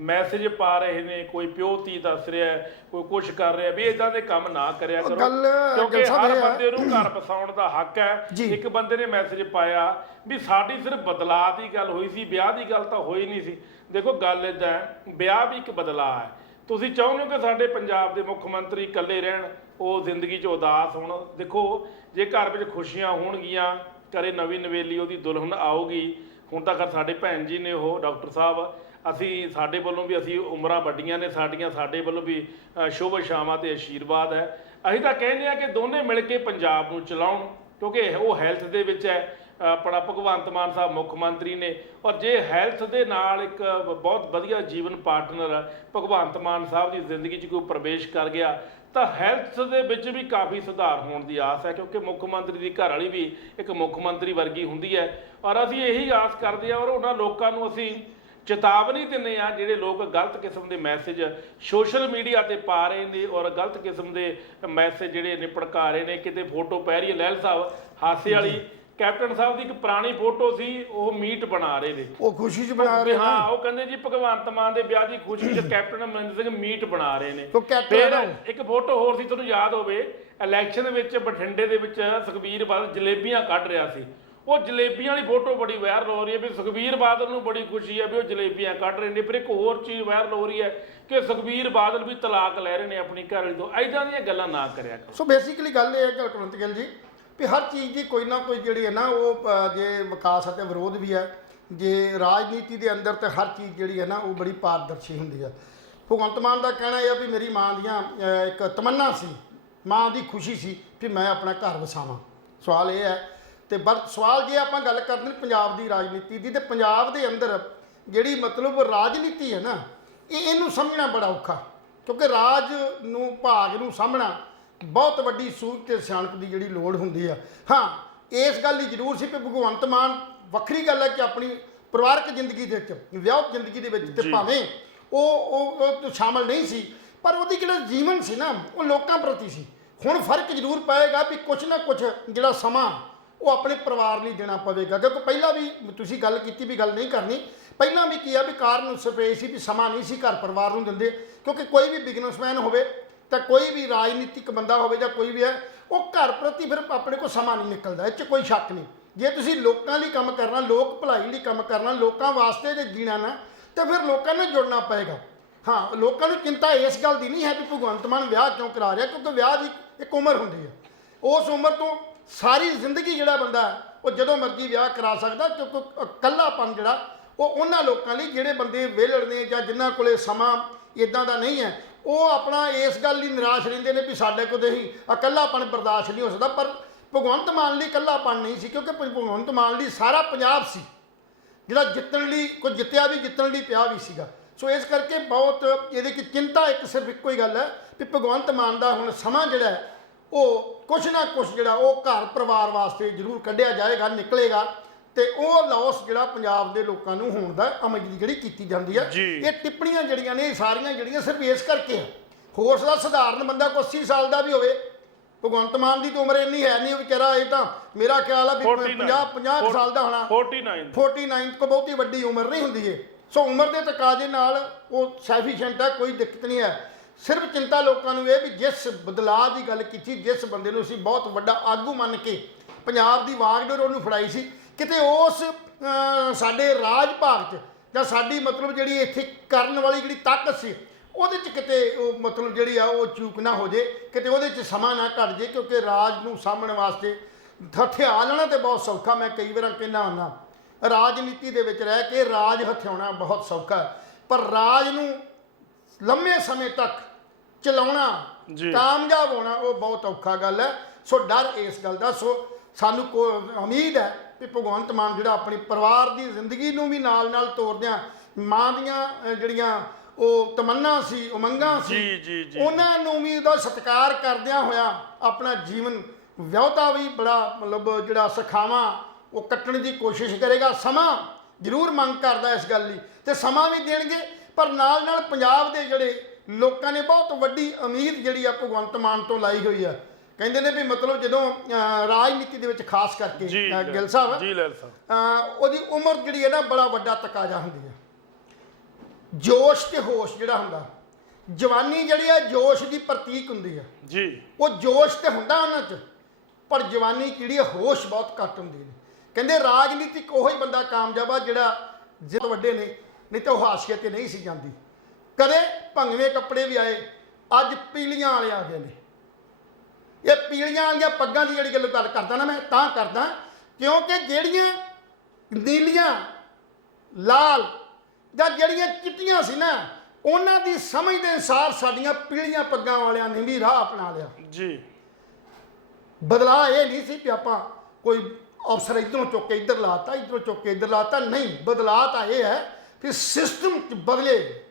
ਮੈਸੇਜ ਪਾ ਰਹੇ ਨੇ, ਕੋਈ ਪਿਓ ਧੀ ਦੱਸ ਰਿਹਾ, ਕੋਈ ਕੁਛ ਕਰ ਰਿਹਾ, ਵੀ ਇਦਾਂ ਦੇ ਕੰਮ ਨਾ ਕਰਿਆ ਕਰੋ, ਕਿਉਂਕਿ ਹਰ ਬੰਦੇ ਨੂੰ ਘਰ ਵਸਾਉਣ ਦਾ ਹੱਕ ਹੈ। ਇੱਕ ਬੰਦੇ ਨੇ ਮੈਸੇਜ ਪਾਇਆ ਵੀ ਸਾਡੀ ਸਿਰਫ ਬਦਲਾਅ ਦੀ ਗੱਲ ਹੋਈ ਸੀ, ਵਿਆਹ ਦੀ ਗੱਲ ਤਾਂ ਹੋਈ ਨਹੀਂ ਸੀ। ਦੇਖੋ ਗੱਲ ਇੱਦਾਂ ਹੈ, ਵਿਆਹ ਵੀ ਇੱਕ ਬਦਲਾਅ ਹੈ। ਤੁਸੀਂ ਚਾਹੁੰਦੇ ਹੋ ਕਿ ਸਾਡੇ ਪੰਜਾਬ ਦੇ ਮੁੱਖ ਮੰਤਰੀ ਇਕੱਲੇ ਰਹਿਣ, ਉਹ ਜ਼ਿੰਦਗੀ 'ਚ ਉਦਾਸ ਹੋਣ? ਦੇਖੋ ਜੇ ਘਰ ਵਿੱਚ ਖੁਸ਼ੀਆਂ ਹੋਣਗੀਆਂ, ਘਰੇ ਨਵੀਂ ਨਵੇਲੀ ਉਹਦੀ ਦੁਲਹਨ ਆਊਗੀ। ਹੁਣ ਤੱਕ ਸਾਡੇ ਭੈਣ ਜੀ ਨੇ ਉਹ ਡਾਕਟਰ ਸਾਹਿਬ, ਅਸੀਂ ਸਾਡੇ ਵੱਲੋਂ ਵੀ, ਅਸੀਂ ਉਮਰਾਂ ਵੱਡੀਆਂ ਨੇ ਸਾਡੀਆਂ, ਸਾਡੇ ਵੱਲੋਂ ਵੀ ਸ਼ੁਭ ਇਛਾਵਾਂ ਤੇ ਆਸ਼ੀਰਵਾਦ ਹੈ। ਅਸੀਂ ਤਾਂ ਕਹਿੰਦੇ ਹਾਂ ਕਿ ਦੋਨੇ ਮਿਲ ਕੇ ਪੰਜਾਬ ਨੂੰ ਚਲਾਉਣ, ਕਿਉਂਕਿ ਉਹ ਹੈਲਥ ਦੇ ਵਿੱਚ ਹੈ। ਆਪਣਾ ਭਗਵੰਤ ਮਾਨ ਸਾਹਿਬ ਮੁੱਖ ਮੰਤਰੀ ਨੇ, ਔਰ ਜੇ ਹੈਲਥ ਦੇ ਨਾਲ ਇੱਕ ਬਹੁਤ ਵਧੀਆ ਜੀਵਨ ਪਾਰਟਨਰ ਭਗਵੰਤ ਮਾਨ ਸਾਹਿਬ ਦੀ ਜ਼ਿੰਦਗੀ 'ਚ ਕੋਈ ਪ੍ਰਵੇਸ਼ ਕਰ ਗਿਆ ਤਾਂ ਹੈਲਥ ਦੇ ਵਿੱਚ ਵੀ ਕਾਫੀ ਸੁਧਾਰ ਹੋਣ ਦੀ ਆਸ ਹੈ, ਕਿਉਂਕਿ ਮੁੱਖ ਮੰਤਰੀ ਦੀ ਘਰ ਵਾਲੀ ਵੀ ਇੱਕ ਮੁੱਖ ਮੰਤਰੀ ਵਰਗੀ ਹੁੰਦੀ ਹੈ। ਔਰ ਅਸੀਂ ਇਹੀ ਆਸ ਕਰਦੇ ਹਾਂ, ਔਰ ਉਹਨਾਂ ਲੋਕਾਂ ਨੂੰ ਅਸੀਂ ਚੇਤਾਵਨੀ ਦਿੰਦੇ ਆ ਜਿਹੜੇ ਲੋਕ ਗਲਤ ਕਿਸਮ ਦੇ ਮੈਸੇਜ ਸੋਸ਼ਲ ਮੀਡੀਆ ਤੇ ਪਾ ਰਹੇ ਨੇ, ਔਰ ਗਲਤ ਕਿਸਮ ਦੇ ਮੈਸੇਜ ਜਿਹੜੇ ਨੇ ਭੜਕਾ ਰਹੇ ਨੇ। ਕਿਤੇ ਫੋਟੋ ਪੈ ਰਹੀ ਹੈ ਲਹਿਲ ਸਾਹਿਬ ਹਾਸੇ ਵਾਲੀ, ਕੈਪਟਨ ਸਾਹਿਬ ਦੀ ਇੱਕ ਪੁਰਾਣੀ ਫੋਟੋ ਸੀ, ਉਹ ਮੀਟ ਬਣਾ ਰਹੇ ਨੇ, ਉਹ ਖੁਸ਼ੀ 'ਚ ਬਣਾ ਰਹੇ। ਹਾਂ, ਉਹ ਕਹਿੰਦੇ ਜੀ ਭਗਵੰਤ ਮਾਨ ਦੇ ਵਿਆਹ ਦੀ ਖੁਸ਼ੀ 'ਚ ਕੈਪਟਨ ਅਮਰਿੰਦਰ ਸਿੰਘ ਮੀਟ ਬਣਾ ਰਹੇ ਨੇ। ਫਿਰ ਇੱਕ ਫੋਟੋ ਹੋਰ ਸੀ, ਤੁਹਾਨੂੰ ਯਾਦ ਹੋਵੇ ਇਲੈਕਸ਼ਨ ਵਿੱਚ ਬਠਿੰਡੇ ਦੇ ਵਿੱਚ ਸੁਖਬੀਰ ਬਾਦਲ ਜਲੇਬੀਆਂ ਕੱਢ ਰਿਹਾ ਸੀ, ਉਹ ਜਲੇਬੀਆਂ ਵਾਲੀ ਫੋਟੋ ਬੜੀ ਵਾਇਰਲ ਹੋ ਰਹੀ ਹੈ ਵੀ ਸੁਖਬੀਰ ਬਾਦਲ ਨੂੰ ਬੜੀ ਖੁਸ਼ੀ ਹੈ ਵੀ ਉਹ ਜਲੇਬੀਆਂ ਕੱਢ ਰਹੇ ਨੇ। ਫਿਰ ਇੱਕ ਹੋਰ ਚੀਜ਼ ਵਾਇਰਲ ਹੋ ਰਹੀ ਹੈ ਕਿ ਸੁਖਬੀਰ ਬਾਦਲ ਵੀ ਤਲਾਕ ਲੈ ਰਹੇ ਨੇ ਆਪਣੀ ਘਰ ਵਾਲੀ ਤੋਂ। ਇੱਦਾਂ ਦੀਆਂ ਗੱਲਾਂ ਨਾ ਕਰਿਆ ਕਰੋ। ਸੋ ਬੇਸਿਕਲੀ ਗੱਲ ਇਹ ਹੈ ਕਿ ਕੁਲਵੰਤ ਗਿੱਲ ਜੀ ਵੀ ਹਰ ਚੀਜ਼ ਦੀ ਕੋਈ ਨਾ ਕੋਈ ਜਿਹੜੀ ਹੈ ਨਾ ਉਹ ਜੇ ਵਿਕਾਸ ਅਤੇ ਵਿਰੋਧ ਵੀ ਹੈ, ਜੇ ਰਾਜਨੀਤੀ ਦੇ ਅੰਦਰ ਤੇ ਹਰ ਚੀਜ਼ ਜਿਹੜੀ ਹੈ ਨਾ ਉਹ ਬੜੀ ਪਾਰਦਰਸ਼ੀ ਹੁੰਦੀ ਹੈ। ਭਗਵੰਤ ਮਾਨ ਦਾ ਕਹਿਣਾ ਇਹ ਆ ਵੀ ਮੇਰੀ ਮਾਂ ਦੀਆਂ ਇੱਕ ਤਮੰਨਾ ਸੀ, ਮਾਂ ਦੀ ਖੁਸ਼ੀ ਸੀ ਕਿ ਮੈਂ ਆਪਣਾ ਘਰ ਵਸਾਵਾਂ। ਸਵਾਲ ਇਹ ਹੈ ਤੇ ਸਵਾਲ ਜੇ ਆਪਾਂ ਗੱਲ ਕਰਦੇ ਪੰਜਾਬ ਦੀ ਰਾਜਨੀਤੀ ਦੀ, ਤੇ ਪੰਜਾਬ ਦੇ ਅੰਦਰ ਜਿਹੜੀ ਮਤਲਬ ਰਾਜਨੀਤੀ ਹੈ ਨਾ, ਇਹਨੂੰ ਸਮਝਣਾ ਬੜਾ ਔਖਾ, ਕਿਉਂਕਿ ਰਾਜ ਨੂੰ ਭਾਗ ਨੂੰ ਸਾਂਭਣਾ ਬਹੁਤ ਵੱਡੀ ਸੂਝ ਤੇ ਸਿਆਣਪ ਦੀ ਜਿਹੜੀ ਲੋੜ ਹੁੰਦੀ ਆ। ਹਾਂ, ਇਸ ਗੱਲ ਦੀ ਜ਼ਰੂਰ ਸੀ ਕਿ ਭਗਵੰਤ ਮਾਨ, ਵੱਖਰੀ ਗੱਲ ਹੈ ਕਿ ਆਪਣੀ ਪਰਿਵਾਰਕ ਜ਼ਿੰਦਗੀ ਦੇ ਵਿੱਚ, ਵਿਆਹ ਜ਼ਿੰਦਗੀ ਦੇ ਵਿੱਚ ਤੇ ਭਾਵੇਂ ਉਹ ਸ਼ਾਮਲ ਨਹੀਂ ਸੀ, ਪਰ ਉਹਦੀ ਜਿਹੜਾ ਜੀਵਨ ਸੀ ਨਾ ਉਹ ਲੋਕਾਂ ਪ੍ਰਤੀ ਸੀ। ਹੁਣ ਫਰਕ ਜ਼ਰੂਰ ਪਏਗਾ ਵੀ ਕੁਛ ਨਾ ਕੁਛ ਜਿਹੜਾ ਸਮਾਂ ਉਹ ਆਪਣੇ ਪਰਿਵਾਰ ਲਈ ਦੇਣਾ ਪਵੇਗਾ, ਕਿਉਂਕਿ ਪਹਿਲਾਂ ਵੀ ਤੁਸੀਂ ਗੱਲ ਕੀਤੀ ਵੀ ਗੱਲ ਨਹੀਂ ਕਰਨੀ, ਪਹਿਲਾਂ ਵੀ ਕੀ ਆ ਵੀ ਕਾਰਨ ਸਪੇਸ ਸੀ ਵੀ ਸਮਾਂ ਨਹੀਂ ਸੀ ਘਰ ਪਰਿਵਾਰ ਨੂੰ ਦਿੰਦੇ, ਕਿਉਂਕਿ ਕੋਈ ਵੀ ਬਿਜ਼ਨਸਮੈਨ ਹੋਵੇ ਤਾਂ ਕੋਈ ਵੀ ਰਾਜਨੀਤਿਕ ਬੰਦਾ ਹੋਵੇ ਜਾਂ ਕੋਈ ਵੀ ਹੈ, ਉਹ ਘਰ ਪ੍ਰਤੀ ਫਿਰ ਆਪਣੇ ਕੋਲ ਸਮਾਂ ਨਹੀਂ ਨਿਕਲਦਾ, ਇਹ 'ਚ ਕੋਈ ਸ਼ੱਕ ਨਹੀਂ। ਜੇ ਤੁਸੀਂ ਲੋਕਾਂ ਲਈ ਕੰਮ ਕਰਨਾ, ਲੋਕ ਭਲਾਈ ਲਈ ਕੰਮ ਕਰਨਾ, ਲੋਕਾਂ ਵਾਸਤੇ ਜੇ ਜੀਣਾ ਨਾ, ਤਾਂ ਫਿਰ ਲੋਕਾਂ ਨਾਲ ਜੁੜਨਾ ਪਏਗਾ। ਹਾਂ, ਲੋਕਾਂ ਨੂੰ ਚਿੰਤਾ ਇਸ ਗੱਲ ਦੀ ਨਹੀਂ ਹੈ ਵੀ ਭਗਵੰਤ ਮਾਨ ਵਿਆਹ ਕਿਉਂ ਕਰਾ ਰਿਹਾ, ਕਿਉਂਕਿ ਵਿਆਹ ਦੀ ਇੱਕ ਉਮਰ ਹੁੰਦੀ ਹੈ, ਉਸ ਉਮਰ ਤੋਂ ਸਾਰੀ ਜ਼ਿੰਦਗੀ ਜਿਹੜਾ ਬੰਦਾ ਉਹ ਜਦੋਂ ਮਰਜ਼ੀ ਵਿਆਹ ਕਰਾ ਸਕਦਾ, ਕਿਉਂਕਿ ਇਕੱਲਾਪਨ ਜਿਹੜਾ ਉਹ ਉਹਨਾਂ ਲੋਕਾਂ ਲਈ ਜਿਹੜੇ ਬੰਦੇ ਵਿਹਲੜ ਨੇ ਜਾਂ ਜਿਨ੍ਹਾਂ ਕੋਲੇ ਸਮਾਂ ਇਦਾਂ ਦਾ ਨਹੀਂ ਹੈ, ਉਹ ਆਪਣਾ ਇਸ ਗੱਲ ਲਈ ਨਿਰਾਸ਼ ਰਹਿੰਦੇ ਨੇ ਵੀ ਸਾਡੇ ਕੋਲ ਅਸੀਂ ਇਕੱਲਾਪਣ ਬਰਦਾਸ਼ਤ ਨਹੀਂ ਹੋ ਸਕਦਾ। ਪਰ ਭਗਵੰਤ ਮਾਨ ਲਈ ਇਕੱਲਾਪਣ ਨਹੀਂ ਸੀ, ਕਿਉਂਕਿ ਭਗਵੰਤ ਮਾਨ ਲਈ ਸਾਰਾ ਪੰਜਾਬ ਸੀ ਜਿਹੜਾ ਜਿੱਤਣ ਲਈ, ਕੁਝ ਜਿੱਤਿਆ ਵੀ, ਜਿੱਤਣ ਲਈ ਪਿਆ ਵੀ ਸੀਗਾ। ਸੋ ਇਸ ਕਰਕੇ ਬਹੁਤ ਇਹਦੇ ਕਿ ਚਿੰਤਾ ਇੱਕ ਸਿਰਫ ਇੱਕੋ ਹੀ ਗੱਲ ਹੈ ਵੀ ਭਗਵੰਤ ਮਾਨ ਦਾ ਹੁਣ ਸਮਾਂ ਜਿਹੜਾ ਹੈ ਉਹ ਕੁਛ ਨਾ ਕੁਛ ਜਿਹੜਾ ਉਹ ਘਰ ਪਰਿਵਾਰ ਵਾਸਤੇ ਜ਼ਰੂਰ ਕੱਢਿਆ ਜਾਏਗਾ, ਨਿਕਲੇਗਾ, ਤੇ ਉਹ ਲਾਸ ਜਿਹੜਾ ਪੰਜਾਬ ਦੇ ਲੋਕਾਂ ਨੂੰ ਹੋਣ ਦਾ ਅਮਲ ਜਿਹੜੀ ਕੀਤੀ ਜਾਂਦੀ ਹੈ। ਇਹ ਟਿੱਪਣੀਆਂ ਜਿਹੜੀਆਂ ਨੇ ਸਾਰੀਆਂ ਜਿਹੜੀਆਂ ਸਿਰਫ ਇਸ ਕਰਕੇ ਆ। ਹੋਰ ਦਾ ਸਧਾਰਨ ਬੰਦਾ ਕੋਈ 80 ਸਾਲ ਦਾ ਵੀ ਹੋਵੇ, ਭਗਵੰਤ ਮਾਨ ਦੀ ਤਾਂ ਉਮਰ ਇੰਨੀ ਹੈ ਨਹੀਂ, ਉਹ ਵਿਚਾਰਾ ਇਹ ਤਾਂ ਮੇਰਾ ਖਿਆਲ ਆ ਵੀ 50 ਸਾਲ ਦਾ ਹੋਣਾ, 49 ਕੋਈ ਬਹੁਤੀ ਵੱਡੀ ਉਮਰ ਨਹੀਂ ਹੁੰਦੀ ਏ। ਸੋ ਉਮਰ ਦੇ ਤਕਾਜ਼ੇ ਨਾਲ ਉਹ ਸੈਫੀਸ਼ੀਐਂਟ ਹੈ, ਕੋਈ ਦਿੱਕਤ ਨਹੀਂ ਹੈ। ਸਿਰਫ ਚਿੰਤਾ ਲੋਕਾਂ ਨੂੰ ਇਹ ਵੀ ਜਿਸ ਬਦਲਾਅ ਦੀ ਗੱਲ ਕੀਤੀ, ਜਿਸ ਬੰਦੇ ਨੂੰ ਅਸੀਂ ਬਹੁਤ ਵੱਡਾ ਆਗੂ ਮੰਨ ਕੇ ਪੰਜਾਬ ਦੀ ਵਾਗਡੋਰ ਉਹਨੂੰ ਫੜਾਈ ਸੀ, ਕਿਤੇ ਉਸ ਸਾਡੇ ਰਾਜ ਭਾਗ 'ਚ ਜਾਂ ਸਾਡੀ ਮਤਲਬ ਜਿਹੜੀ ਇੱਥੇ ਕਰਨ ਵਾਲੀ ਜਿਹੜੀ ਤਾਕਤ ਸੀ ਉਹਦੇ 'ਚ ਕਿਤੇ ਉਹ ਮਤਲਬ ਜਿਹੜੀ ਆ ਉਹ ਚੂਕ ਨਾ ਹੋ ਜੇ, ਕਿਤੇ ਉਹਦੇ 'ਚ ਸਮਾਂ ਨਾ ਘੱਟ ਜੇ। ਕਿਉਂਕਿ ਰਾਜ ਨੂੰ ਸਾਂਭਣ ਵਾਸਤੇ ਹਥਿਆਰ ਲੈਣਾ ਤਾਂ ਬਹੁਤ ਸੌਖਾ, ਮੈਂ ਕਈ ਵਾਰ ਕਹਿੰਦਾ ਹੁੰਦਾ ਰਾਜਨੀਤੀ ਦੇ ਵਿੱਚ ਰਹਿ ਕੇ ਰਾਜ ਹਥਿਆਉਣਾ ਬਹੁਤ ਸੌਖਾ, ਪਰ ਰਾਜ ਨੂੰ ਲੰਮੇ ਸਮੇਂ ਤੱਕ ਚਲਾਉਣਾ, ਕਾਮਯਾਬ ਹੋਣਾ ਉਹ ਬਹੁਤ ਔਖਾ ਗੱਲ ਹੈ। ਸੋ ਡਰ ਇਸ ਗੱਲ ਦਾ। ਸੋ ਸਾਨੂੰ ਉਮੀਦ ਹੈ ਕਿ ਭਗਵੰਤ ਮਾਨ ਜਿਹੜਾ ਆਪਣੀ ਪਰਿਵਾਰ ਦੀ ਜ਼ਿੰਦਗੀ ਨੂੰ ਵੀ ਨਾਲ ਤੋਰਦਿਆਂ ਮਾਂ ਦੀਆਂ ਜਿਹੜੀਆਂ ਉਹ ਤਮੰਨਾ ਸੀ, ਉਮੰਗਾਂ ਸੀ, ਉਹਨਾਂ ਨੂੰ ਵੀ ਉਹਦਾ ਸਤਿਕਾਰ ਕਰਦਿਆਂ ਹੋਇਆ ਆਪਣਾ ਜੀਵਨ ਵਿਆਹਤਾ ਵੀ ਬੜਾ ਮਤਲਬ ਜਿਹੜਾ ਸਿਖਾਵਾਂ ਉਹ ਕੱਟਣ ਦੀ ਕੋਸ਼ਿਸ਼ ਕਰੇਗਾ। ਸਮਾਂ ਜ਼ਰੂਰ ਮੰਗ ਕਰਦਾ ਇਸ ਗੱਲ ਲਈ, ਤੇ ਸਮਾਂ ਵੀ ਦੇਣਗੇ, ਪਰ ਨਾਲ ਪੰਜਾਬ ਦੇ ਜਿਹੜੇ ਲੋਕਾਂ ਨੇ ਬਹੁਤ ਵੱਡੀ ਉਮੀਦ ਜਿਹੜੀ ਆ ਭਗਵੰਤ ਮਾਨ ਤੋਂ ਲਾਈ ਹੋਈ ਆ। ਕਹਿੰਦੇ ਨੇ ਵੀ ਮਤਲਬ ਜਦੋਂ ਰਾਜਨੀਤੀ ਦੇ ਵਿੱਚ ਖਾਸ ਕਰਕੇ ਗਿੱਲ ਸਾਹਿਬ ਉਹਦੀ ਉਮਰ ਜਿਹੜੀ ਹੈ ਨਾ ਬੜਾ ਵੱਡਾ ਤਕਾਜ਼ਾ ਹੁੰਦੀ ਹੈ। ਜੋਸ਼ ਤੇ ਹੋਸ਼ ਜਿਹੜਾ ਹੁੰਦਾ, ਜਵਾਨੀ ਜਿਹੜੀ ਹੈ ਜੋਸ਼ ਦੀ ਪ੍ਰਤੀਕ ਹੁੰਦੀ ਹੈ ਜੀ। ਉਹ ਜੋਸ਼ ਤੇ ਹੁੰਦਾ ਉਹਨਾਂ 'ਚ, ਪਰ ਜਵਾਨੀ ਜਿਹੜੀ ਹੈ ਹੋਸ਼ ਬਹੁਤ ਘੱਟ ਹੁੰਦੀ ਨੇ। ਕਹਿੰਦੇ ਰਾਜਨੀਤਿਕ ਉਹੀ ਬੰਦਾ ਕਾਮਯਾਬ ਆ ਜਿਹੜਾ ਜਿੱਤ ਵੱਡੇ ਨੇ, ਨਹੀਂ ਤਾਂ ਉਹ ਹਾਸ਼ੀਏ ਤੇ ਨਹੀਂ ਸੀ ਜਾਂਦੀ। ਕਦੇ ਭੰਗਵੇਂ ਕੱਪੜੇ ਵੀ ਆਏ, ਅੱਜ ਪੀਲੀਆਂ ਵਾਲੇ ਆ ਗਏ ਨੇ। ਇਹ ਪੀਲੀਆਂ ਵਾਲੀਆਂ ਪੱਗਾਂ ਦੀ ਜਿਹੜੀ ਗੱਲ ਕਰਦਾ ਨਾ, ਮੈਂ ਤਾਂ ਕਰਦਾ ਕਿਉਂਕਿ ਜਿਹੜੀਆਂ ਨੀਲੀਆਂ, ਲਾਲ ਜਾਂ ਜਿਹੜੀਆਂ ਚਿੱਟੀਆਂ ਸੀ ਨਾ, ਉਹਨਾਂ ਦੀ ਸਮਝ ਦੇ ਅਨੁਸਾਰ ਸਾਡੀਆਂ ਪੀਲੀਆਂ ਪੱਗਾਂ ਵਾਲਿਆਂ ਨੇ ਵੀ ਰਾਹ ਅਪਣਾ ਲਿਆ ਜੀ। ਬਦਲਾਅ ਇਹ ਨਹੀਂ ਸੀ ਕਿ ਆਪਾਂ ਕੋਈ ਅਫਸਰ ਇੱਧਰੋਂ ਚੁੱਕ ਕੇ ਇੱਧਰ ਲਾਤਾ, ਇੱਧਰੋਂ ਚੁੱਕ ਕੇ ਇੱਧਰ ਲਾਤਾ, ਨਹੀਂ। ਬਦਲਾਅ ਤਾਂ ਇਹ ਹੈ ਕਿ ਸਿਸਟਮ 'ਚ ਬਦਲੇ,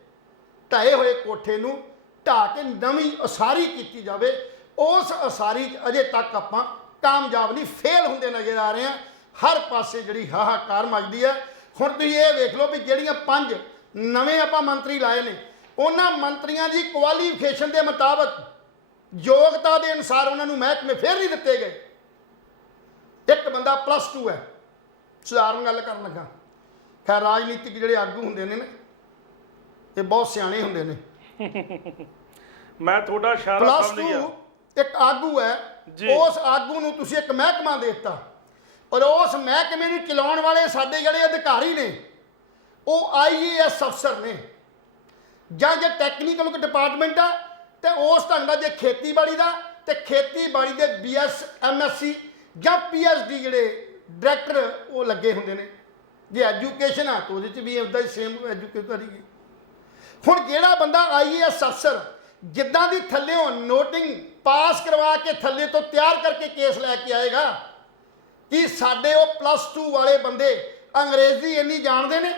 ਢਾਏ ਹੋਏ ਕੋਠੇ ਨੂੰ ਢਾਹ ਕੇ ਨਵੀਂ ਉਸਾਰੀ ਕੀਤੀ ਜਾਵੇ। ਉਸ ਉਸਾਰੀ 'ਚ ਅਜੇ ਤੱਕ ਆਪਾਂ ਕਾਮਯਾਬ ਨਹੀਂ, ਫੇਲ ਹੁੰਦੇ ਨਜ਼ਰ ਆ ਰਹੇ ਹਾਂ। ਹਰ ਪਾਸੇ ਜਿਹੜੀ ਹਾਹਾਕਾਰ ਮਚਦੀ ਹੈ। ਹੁਣ ਤੁਸੀਂ ਇਹ ਵੇਖ ਲਓ ਵੀ ਜਿਹੜੀਆਂ 5 ਨਵੇਂ ਆਪਾਂ ਮੰਤਰੀ ਲਾਏ ਨੇ, ਉਹਨਾਂ ਮੰਤਰੀਆਂ ਦੀ ਕੁਆਲੀਫਿਕੇਸ਼ਨ ਦੇ ਮੁਤਾਬਕ, ਯੋਗਤਾ ਦੇ ਅਨੁਸਾਰ ਉਹਨਾਂ ਨੂੰ ਮਹਿਕਮੇ ਫੇਰ ਨਹੀਂ ਦਿੱਤੇ ਗਏ। ਇੱਕ ਬੰਦਾ +2 ਹੈ, ਸਧਾਰਨ ਗੱਲ ਕਰਨ ਲੱਗਾ। ਖੈਰ ਰਾਜਨੀਤਿਕ ਜਿਹੜੇ ਆਗੂ ਹੁੰਦੇ ਨੇ ਨਾ, ਇਹ ਬਹੁਤ ਸਿਆਣੇ ਹੁੰਦੇ ਨੇ। ਮੈਂ ਤੁਹਾਡਾ ਇਸ਼ਾਰਾ ਸਮਝ ਗਿਆ। ਇੱਕ ਆਗੂ ਹੈ, ਉਸ ਆਗੂ ਨੂੰ ਤੁਸੀਂ ਇੱਕ ਮਹਿਕਮਾ ਦੇ ਦਿੱਤਾ, ਔਰ ਉਸ ਮਹਿਕਮੇ ਨੂੰ ਚਲਾਉਣ ਵਾਲੇ ਸਾਡੇ ਜਿਹੜੇ ਅਧਿਕਾਰੀ ਨੇ ਉਹ IAS ਅਫਸਰ ਨੇ, ਜਾਂ ਜੇ ਟੈਕਨੀਕਲ ਡਿਪਾਰਟਮੈਂਟ ਆ ਤੇ ਉਸ ਢੰਗ ਦਾ, ਜੇ ਖੇਤੀਬਾੜੀ ਦਾ ਤੇ ਖੇਤੀਬਾੜੀ ਦੇ BS MSc ਜਾਂ PhD ਜਿਹੜੇ ਡਾਇਰੈਕਟਰ ਉਹ ਲੱਗੇ ਹੁੰਦੇ ਨੇ। ਜੇ ਐਜੂਕੇਸ਼ਨ ਆ ਤਾਂ ਉਹਦੇ 'ਚ ਵੀ ਉੱਦਾਂ ਹੀ ਸੇਮ ਐਜੂਕੇਸ਼ਨ ਹੀ। ਹੁਣ ਜਿਹੜਾ ਬੰਦਾ IAS ਅਫਸਰ ਜਿੱਦਾਂ ਦੀ ਥੱਲਿਓਂ ਨੋਟਿੰਗ ਪਾਸ ਕਰਵਾ ਕੇ ਥੱਲੇ ਤੋਂ ਤਿਆਰ ਕਰਕੇ ਕੇਸ ਲੈ ਕੇ ਆਏਗਾ, ਕਿ ਸਾਡੇ ਉਹ +2 ਵਾਲੇ ਬੰਦੇ ਅੰਗਰੇਜ਼ੀ ਇੰਨੀ ਜਾਣਦੇ ਨੇ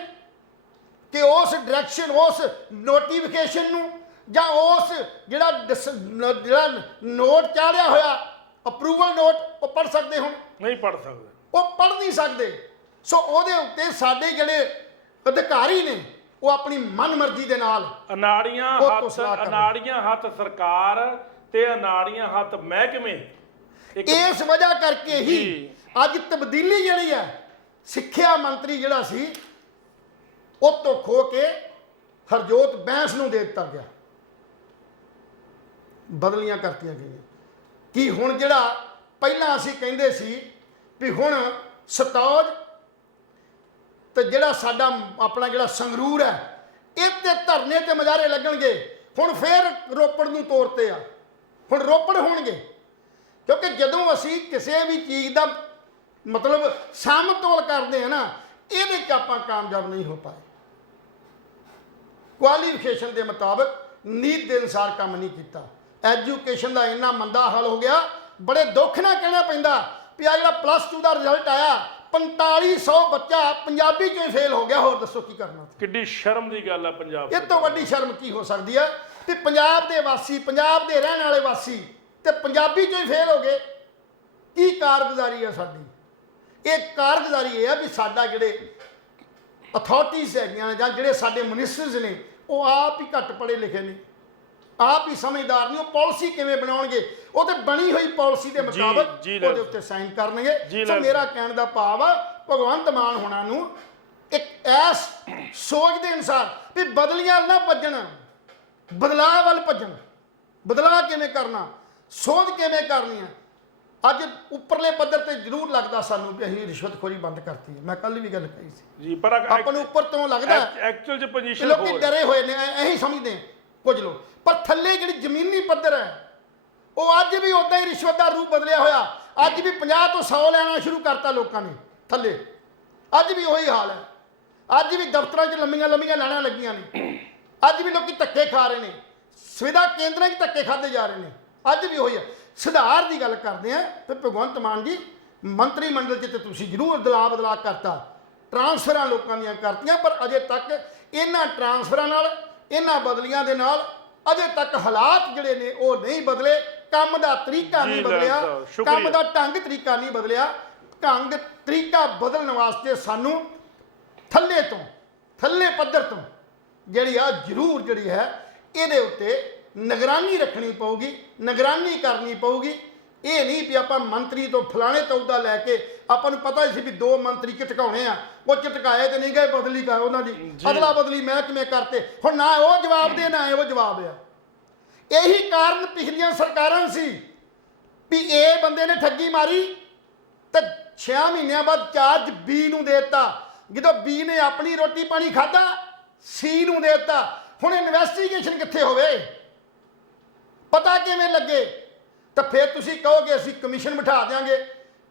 ਕਿ ਉਸ ਡਾਇਰੈਕਸ਼ਨ, ਉਸ ਨੋਟੀਫਿਕੇਸ਼ਨ ਨੂੰ ਜਾਂ ਉਸ ਜਿਹੜਾ ਨੋਟ ਚਾੜਿਆ ਹੋਇਆ ਅਪਰੂਵਲ ਨੋਟ ਉਹ ਪੜ੍ਹ ਸਕਦੇ? ਹੁਣ ਨਹੀਂ ਪੜ੍ਹ ਸਕਦੇ, ਉਹ ਪੜ੍ਹ ਨਹੀਂ ਸਕਦੇ। ਸੋ ਉਹਦੇ ਉੱਤੇ ਸਾਡੇ ਜਿਹੜੇ ਅਧਿਕਾਰੀ ਨੇ ਉਹ ਆਪਣੀ ਮਨਮਰਜ਼ੀ ਦੇ ਨਾਲ ਅਨਾੜੀਆਂ ਹੱਥ ਸਰਕਾਰ ਤੇ ਅਨਾੜੀਆਂ ਹੱਥ ਮਹਿਕਮੇ। ਇਸ ਵਜ੍ਹਾ ਕਰਕੇ ਹੀ ਅੱਜ ਤਬਦੀਲੀ ਜਿਹੜੀ ਹੈ, ਸਿੱਖਿਆ ਮੰਤਰੀ ਜਿਹੜਾ ਸੀ ਉਹ ਤੋਂ ਖੋ ਕੇ ਹਰਜੋਤ ਬੈਂਸ ਨੂੰ ਦੇ ਦਿੱਤਾ ਗਿਆ, ਬਦਲੀਆਂ ਕਰਤੀਆਂ ਗਈਆਂ। ਕਿ ਹੁਣ ਜਿਹੜਾ ਪਹਿਲਾਂ ਅਸੀਂ ਕਹਿੰਦੇ ਸੀ ਵੀ ਹੁਣ ਸਤੌਜ ਤੇ ਜਿਹੜਾ ਸਾਡਾ ਆਪਣਾ ਜਿਹੜਾ ਸੰਗਰੂਰ ਹੈ, ਇਹ ਤੇ ਧਰਨੇ ਤੇ ਮੁਜ਼ਾਹਰੇ ਲੱਗਣਗੇ, ਹੁਣ ਫੇਰ ਰੋਪੜ ਨੂੰ ਤੋਰਤੇ ਆ, ਹੁਣ ਰੋਪੜ ਹੋਣਗੇ। ਕਿਉਂਕਿ ਜਦੋਂ ਅਸੀਂ ਕਿਸੇ ਵੀ ਚੀਜ਼ ਦਾ ਮਤਲਬ ਸਾਮ ਤੋਲ ਕਰਦੇ ਹਾਂ ਨਾ, ਇਹਦੇ 'ਚ ਆਪਾਂ ਕਾਮਯਾਬ ਨਹੀਂ ਹੋ ਪਾਏ। ਕੁਆਲੀਫਿਕੇਸ਼ਨ ਦੇ ਮੁਤਾਬਕ ਨੀਤ ਦੇ ਅਨੁਸਾਰ ਕੰਮ ਨਹੀਂ ਕੀਤਾ। ਐਜੂਕੇਸ਼ਨ ਦਾ ਇੰਨਾ ਮੰਦਾ ਹਾਲ ਹੋ ਗਿਆ, ਬੜੇ ਦੁੱਖ ਨਾਲ ਕਹਿਣਾ ਪੈਂਦਾ ਵੀ ਆ ਜਿਹੜਾ +2 ਦਾ ਰਿਜ਼ਲਟ ਆਇਆ 4500 ਬੱਚਾ ਪੰਜਾਬੀ ਚੋਂ ਹੀ ਫੇਲ ਹੋ ਗਿਆ। ਹੋਰ ਦੱਸੋ ਕੀ ਕਰਨਾ? ਕਿੱਡੀ ਸ਼ਰਮ ਦੀ ਗੱਲ ਹੈ ਪੰਜਾਬ ਇਹ ਤੋਂ ਵੱਡੀ ਸ਼ਰਮ ਕੀ ਹੋ ਸਕਦੀ ਹੈ ਕਿ ਪੰਜਾਬ ਦੇ ਵਾਸੀ, ਪੰਜਾਬ ਦੇ ਰਹਿਣ ਵਾਲੇ ਵਾਸੀ ਤੇ ਪੰਜਾਬੀ ਚੋਂ ਹੀ ਫੇਲ ਹੋ ਗਏ। ਕੀ ਕਾਰਗੁਜ਼ਾਰੀ ਹੈ ਸਾਡੀ? ਇਹ ਕਾਰਗੁਜ਼ਾਰੀ ਇਹ ਹੈ ਵੀ ਸਾਡਾ ਜਿਹੜੇ ਅਥਾਰਟੀਜ਼ ਹੈਗੀਆਂ ਨੇ ਜਾਂ ਜਿਹੜੇ ਸਾਡੇ ਮਿਨਿਸਟਰਸ ਨੇ ਉਹ ਆਪ ਹੀ ਘੱਟ ਪੜ੍ਹੇ ਲਿਖੇ ਨੇ, ਆਪ ਹੀ ਸਮਝਦਾਰ ਨਹੀਂ। ਉਹ ਪਾਲਿਸੀ ਕਿਵੇਂ ਬਣਾਉਣਗੇ? ਉਹ ਤੇ ਬਣੀ ਹੋਈ ਪਾਲਿਸੀ ਦੇ ਮੁਤਾਬਕ ਉਹਦੇ ਉੱਤੇ ਸਾਈਨ ਕਰਨਗੇ। ਸੋ ਮੇਰਾ ਕਹਿਣ ਦਾ ਭਾਵ ਆ ਭਗਵੰਤ ਮਾਨ ਹੋਣਾ ਨੂੰ ਇੱਕ ਐਸ ਸੋਚ ਦੇ ਅਨੁਸਾਰ ਵੀ ਬਦਲੀਆਂ ਨਾ ਭੱਜਣ, ਬਦਲਾਅ ਵੱਲ ਭੱਜਣ। ਬਦਲਾਅ ਕਿਵੇਂ ਕਰਨਾ, ਸੋਧ ਕਿਵੇਂ ਕਰਨੀ ਹੈ? ਅੱਜ ਉੱਪਰਲੇ ਪੱਧਰ ਤੇ ਜ਼ਰੂਰ ਲੱਗਦਾ ਸਾਨੂੰ ਕਿ ਅਸੀਂ ਰਿਸ਼ਵਤਖੋਰੀ ਬੰਦ ਕਰਤੀ ਹੈ। ਮੈਂ ਕੱਲ ਵੀ ਗੱਲ ਕਹੀ ਸੀ ਜੀ, ਪਰ ਆਪਾਂ ਨੂੰ ਉੱਪਰ ਤੋਂ ਲੱਗਦਾ ਐਕਚੁਅਲ ਚ ਪੋਜੀਸ਼ਨ ਲੋਕੀ ਡਰੇ ਹੋਏ ਨੇ, ਇਹੀ ਸਮਝਦੇ ਕੁਝ ਲੋਕ। ਪਰ ਥੱਲੇ ਜਿਹੜੀ ਜ਼ਮੀਨੀ ਪੱਧਰ ਹੈ ਉਹ ਅੱਜ ਵੀ ਉਦਾਂ ਹੀ ਰਿਸ਼ਵਤ ਦਾ ਰੂਪ ਬਦਲਿਆ ਹੋਇਆ। ਅੱਜ ਵੀ 50 ਤੋਂ 100 ਲੈਣਾ ਸ਼ੁਰੂ ਕਰਤਾ ਲੋਕਾਂ ਨੇ ਥੱਲੇ। ਅੱਜ ਵੀ ਉਹੀ ਹਾਲ ਹੈ। ਅੱਜ ਵੀ ਦਫ਼ਤਰਾਂ 'ਚ ਲੰਮੀਆਂ ਲੰਮੀਆਂ ਲਾਈਨਾਂ ਲੱਗੀਆਂ ਨੇ। ਅੱਜ ਵੀ ਲੋਕੀ ਧੱਕੇ ਖਾ ਰਹੇ ਨੇ, ਸੁਵਿਧਾ ਕੇਂਦਰਾਂ 'ਚ ਧੱਕੇ ਖਾਦੇ ਜਾ ਰਹੇ ਨੇ। ਅੱਜ ਵੀ ਉਹੀ ਹੈ। ਸੁਧਾਰ ਦੀ ਗੱਲ ਕਰਦੇ ਆ ਤੇ ਭਗਵੰਤ ਮਾਨ ਜੀ ਮੰਤਰੀ ਮੰਡਲ 'ਚ ਤੇ ਤੁਸੀਂ ਜ਼ਰੂਰ ਬਦਲਾਅ ਕਰਤਾ, ਟਰਾਂਸਫਰਾਂ ਲੋਕਾਂ ਦੀਆਂ ਕਰਤੀਆਂ, ਪਰ ਅਜੇ ਤੱਕ ਇਹਨਾਂ ਟਰਾਂਸਫਰਾਂ ਨਾਲ, ਇਹਨਾਂ ਬਦਲੀਆਂ ਦੇ ਨਾਲ ਅਜੇ ਤੱਕ ਹਾਲਾਤ ਜਿਹੜੇ ਨੇ ਉਹ ਨਹੀਂ ਬਦਲੇ। ਕੰਮ ਦਾ ਤਰੀਕਾ ਨਹੀਂ ਬਦਲਿਆ, ਕੰਮ ਦਾ ਢੰਗ ਤਰੀਕਾ ਨਹੀਂ ਬਦਲਿਆ। ਢੰਗ ਤਰੀਕਾ ਬਦਲਣ ਵਾਸਤੇ ਸਾਨੂੰ ਥੱਲੇ ਤੋਂ, ਥੱਲੇ ਪੱਧਰ ਤੋਂ ਜਿਹੜੀ ਆ ਜ਼ਰੂਰ ਜਿਹੜੀ ਹੈ ਇਹਦੇ ਉੱਤੇ ਨਿਗਰਾਨੀ ਰੱਖਣੀ ਪਊਗੀ, ਨਿਗਰਾਨੀ ਕਰਨੀ ਪਊਗੀ। ਇਹ ਨਹੀਂ ਵੀ ਆਪਾਂ ਮੰਤਰੀ ਤੋਂ ਫਲਾਣੇ ਤੌਦਾ ਲੈ ਕੇ, ਆਪਾਂ ਨੂੰ ਪਤਾ ਸੀ ਵੀ 2 ਮੰਤਰੀ ਝਟਕਾਉਣੇ ਆ, ਉਹ ਝਟਕਾਏ ਤੇ ਨਹੀਂ ਗਏ, ਬਦਲੀ ਕਰ ਉਹਨਾਂ ਦੀ ਅਦਲਾ ਬਦਲੀ ਮੈਂ ਕਿਵੇਂ ਕਰਤੇ। ਹੁਣ ਨਾ ਉਹ ਜਵਾਬ ਦੇ ਨਾ ਉਹ ਜਵਾਬ ਆ। ਇਹੀ ਕਾਰਨ ਪਿਛਲੀਆਂ ਸਰਕਾਰਾਂ ਸੀ ਵੀ ਇਹ ਬੰਦੇ ਨੇ ਠੱਗੀ ਮਾਰੀ ਤੇ 6 ਮਹੀਨਿਆਂ ਬਾਅਦ ਚਾਰਜ ਬੀ ਨੂੰ ਦੇ ਦਿੱਤਾ। ਜਦੋਂ ਬੀ ਨੇ ਆਪਣੀ ਰੋਟੀ ਪਾਣੀ ਖਾਧਾ ਸੀ ਨੂੰ ਦੇ ਦਿੱਤਾ। ਹੁਣ ਇਨਵੈਸਟੀਗੇਸ਼ਨ ਕਿੱਥੇ ਹੋਵੇ, ਪਤਾ ਕਿਵੇਂ ਲੱਗੇ? ਤਾਂ ਫਿਰ ਤੁਸੀਂ ਕਹੋਗੇ ਅਸੀਂ ਕਮਿਸ਼ਨ ਬਿਠਾ ਦਿਆਂਗੇ,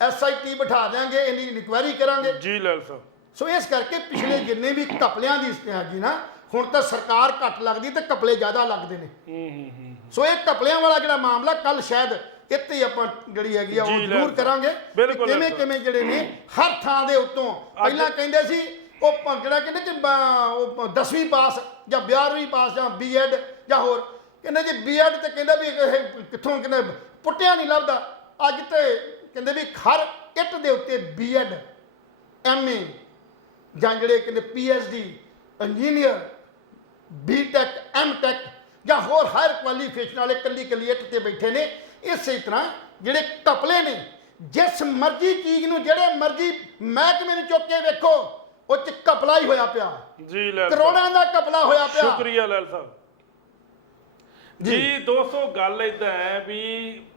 SIT ਬਿਠਾ ਦਿਆਂਗੇ, ਇਹਦੀ ਇਨਕੁਆਇਰੀ ਕਰਾਂਗੇ। ਜੀ ਲਾਲ ਸਾਹਿਬ। ਸੋ ਇਸ ਕਰਕੇ ਪਿਛਲੇ ਜਿੰਨੇ ਵੀ ਘਪਲਿਆਂ ਦੀ ਹੈਗੀ ਨਾ, ਹੁਣ ਤਾਂ ਸਰਕਾਰ ਘੱਟ ਲੱਗਦੀ ਤੇ ਘਪਲੇ ਜ਼ਿਆਦਾ ਲੱਗਦੇ ਨੇ। ਸੋ ਇਹ ਘਪਲਿਆਂ ਵਾਲਾ ਜਿਹੜਾ ਮਾਮਲਾ ਕੱਲ ਸ਼ਾਇਦ ਇੱਥੇ ਹੀ ਆਪਾਂ ਜਿਹੜੀ ਹੈਗੀ ਆ ਉਹ ਜ਼ਰੂਰ ਕਰਾਂਗੇ। ਕਿਵੇਂ ਕਿਵੇਂ ਜਿਹੜੇ ਨੇ ਹਰ ਥਾਂ ਦੇ ਉੱਤੋਂ ਪਹਿਲਾਂ ਕਹਿੰਦੇ ਸੀ ਉਹ ਜਿਹੜਾ ਕਹਿੰਦੇ ਕਿ ਉਹ 10ਵੀਂ ਪਾਸ ਜਾਂ 12ਵੀਂ ਪਾਸ ਜਾਂ B.Ed ਜਾਂ ਹੋਰ ਕਹਿੰਦੇ ਜੀ B.Ed ਤੇ ਕਹਿੰਦਾ ਵੀ ਇਹ ਕਿੱਥੋਂ ਕਹਿੰਦੇ ਪੁੱਟਿਆ ਨਹੀਂ ਲੱਭਦਾ। ਅੱਜ ਤੇ ਕਹਿੰਦੇ ਵੀ ਹਰ ਇੱਟ ਦੇ ਉੱਤੇ B.Ed MA ਜਾਂ ਜਿਹੜੇ ਕਹਿੰਦੇ PhD ਇੰਜੀਨੀਅਰ B.Tech M.Tech ਜਾਂ ਹੋਰ ਹਾਇਰ ਕੁਆਲੀਫਿਕੇਸ਼ਨ ਵਾਲੇ ਕੱਲੀ ਇੱਟ ਤੇ ਬੈਠੇ ਨੇ। ਇਸੇ ਤਰ੍ਹਾਂ ਜਿਹੜੇ ਘਪਲੇ ਨੇ, ਜਿਸ ਮਰਜ਼ੀ ਚੀਜ਼ ਨੂੰ ਜਿਹੜੇ ਮਰਜ਼ੀ ਮਹਿਕਮੇ ਨੂੰ ਚੁੱਕ ਕੇ ਵੇਖੋ ਉਹ 'ਚ ਘਪਲਾ ਹੀ ਹੋਇਆ ਪਿਆ। ਜੀ ਲਾਲ, ਕਰੋੜਾਂ ਦਾ ਘਪਲਾ ਹੋਇਆ ਪਿਆ। ਸ਼ੁਕਰੀਆ ਲਾਲ ਸਾਹਿਬ ਜੀ। ਦੋਸਤੋ ਗੱਲ ਇਦਾਂ ਹੈ ਵੀ